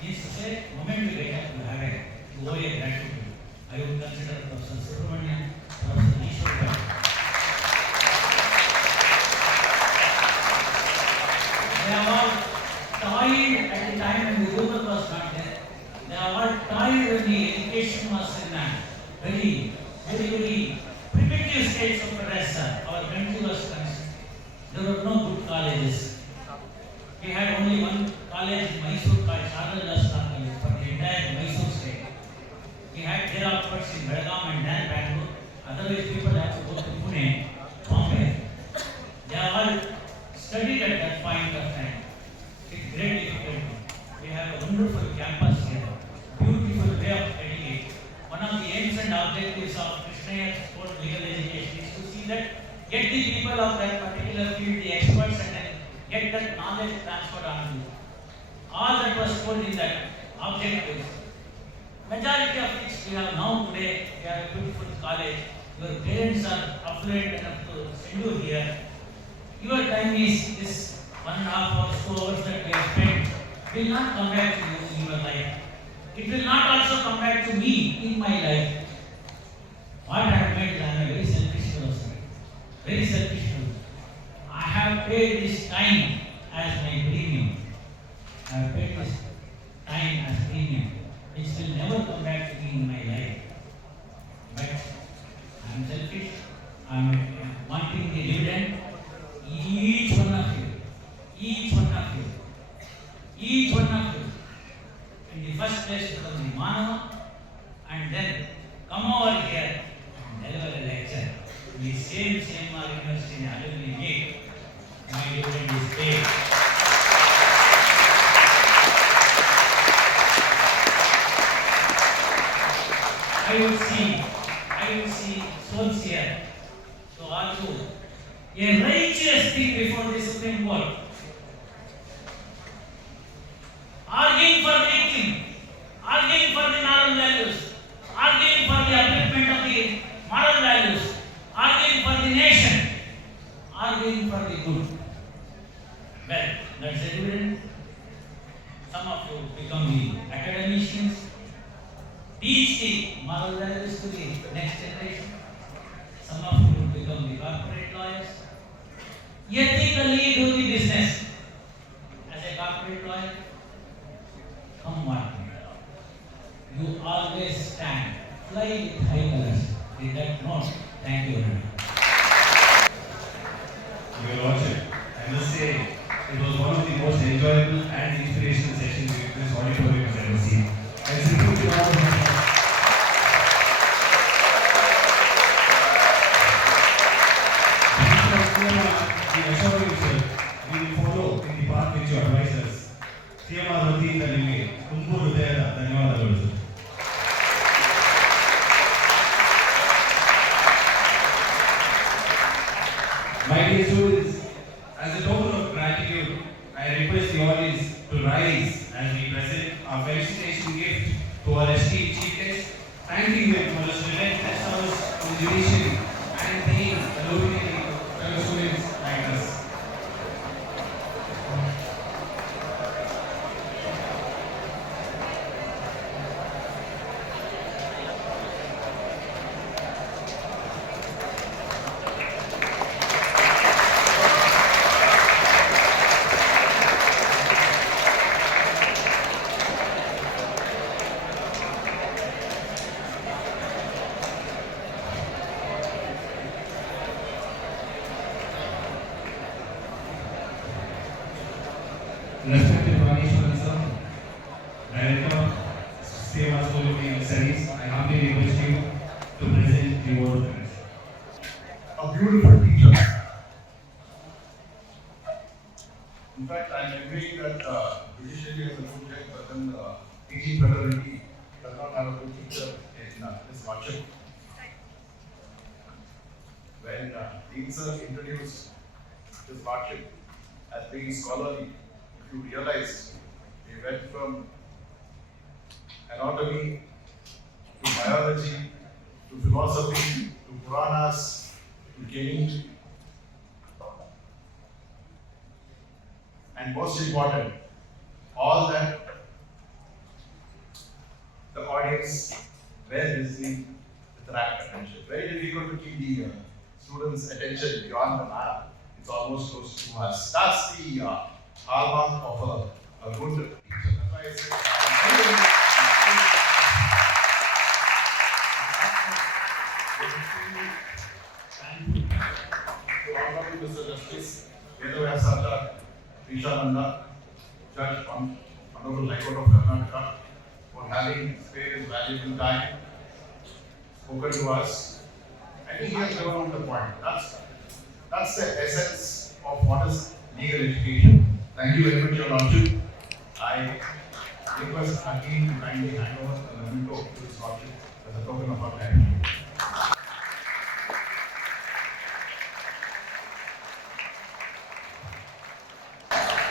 Means to say, moment you get up, you have it. You owe a gratitude. I would consider Professor Subramanian, Professor Ishwar. They are all toiled at the time when the Google was not there. They are all toiled when the education was in a very primitive stage of progress. Our country was concerned. There were no good colleges. We had only one college in Mysore called College for the entire Mysore state. We had their efforts in Belgaum and then Bangalore. Otherwise, people have to go to Pune, Bombay. They are all studied at that point of time. With great difficulty. We have a wonderful campus here, beautiful way of studying it. One of the aims and objectives of Krishna's Court legal education is to see that get the people of that particular field, the experts, and then get that knowledge transferred on you. All that was told in that objectives, majority of which we have now today. We have a beautiful college. Your parents are affluent enough to send you here. Your time is this 1.5 hours, 2 hours that we have spent will not come back to you in your life. It will not also come back to me in my life. What I have made, I am a very selfish person. Very selfish person. I have paid this time as my premium. I have paid this time as premium, which will never come back to me in my life. But I am selfish. I am wanting the dividend. Each one of you, in the first place become the Manava, and then come over here and deliver a lecture in the same university in alumni meet. My dividend is paid. I would see souls here to argue a righteous thing before the Supreme Court. Arguing for victim, arguing for the moral values, arguing for the upliftment of the moral values, arguing for the nation, arguing for the good. Well, that's the dividend. Some of you become the academicians, teach the moral values to the next generation. Some of you become the corporate lawyers. Ethically do the business. As a corporate lawyer, come what may. You always stand, fly with high colors. With that note, thank you very much. Your Lordship, I must say, it was one of the most enjoyable and inspirational sessions this auditorium has ever seen. I salute you all. To our esteemed chief guest, thanking you for this relentless service on judiciary and being illuminating fellow students like us. Respected Vedavyasachar sir, Director, Seva School of Legal Studies, I humbly request you to present the word of thanks. A beautiful teacher. In fact, I am agreeing that judiciary has a good head, but then teaching fraternity does not have a good teacher in this worship. When Dean sir introduced this worship as being scholarly, if you realize we went from anatomy to biology to philosophy to Puranas to gaming, and most important, all that the audience were listening with rapt attention. Very difficult to keep the students' attention beyond the map. It's almost close to us. That's the hallmark of a good teacher. That's why I say, to Hon'ble Mr. Justice Vedavyasachar Shrishananda, Judge from Hon'ble High Court of Karnataka, for having spared his valuable time, spoken to us, and he has given out the point. That's the essence of what is legal education. Thank you very much, Your Lordship. I request again to kindly hand over the memento to His Lordship as a token of our gratitude.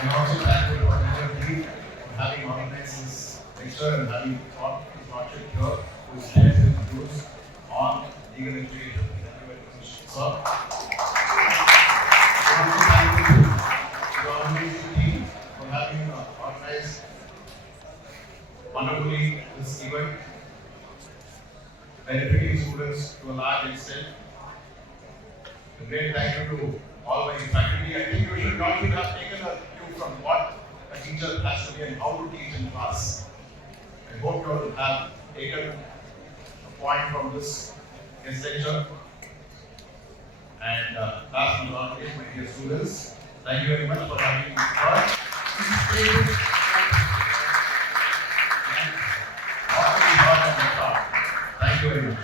We are also thankful to our lecture team for having organized this lecture and having brought His Lordship here to share his views on legal education. Thank you very much, sir. We are also thankful to the organizing team for having organized wonderfully this event, benefiting students to a large extent. A great thank you to all my faculty. I think you should not have taken a cue from what a teacher has to be and how to teach in class. I hope you all have taken a point from this guest lecture. And last but not least, my dear students, thank you very much for having heard. Thank you very much.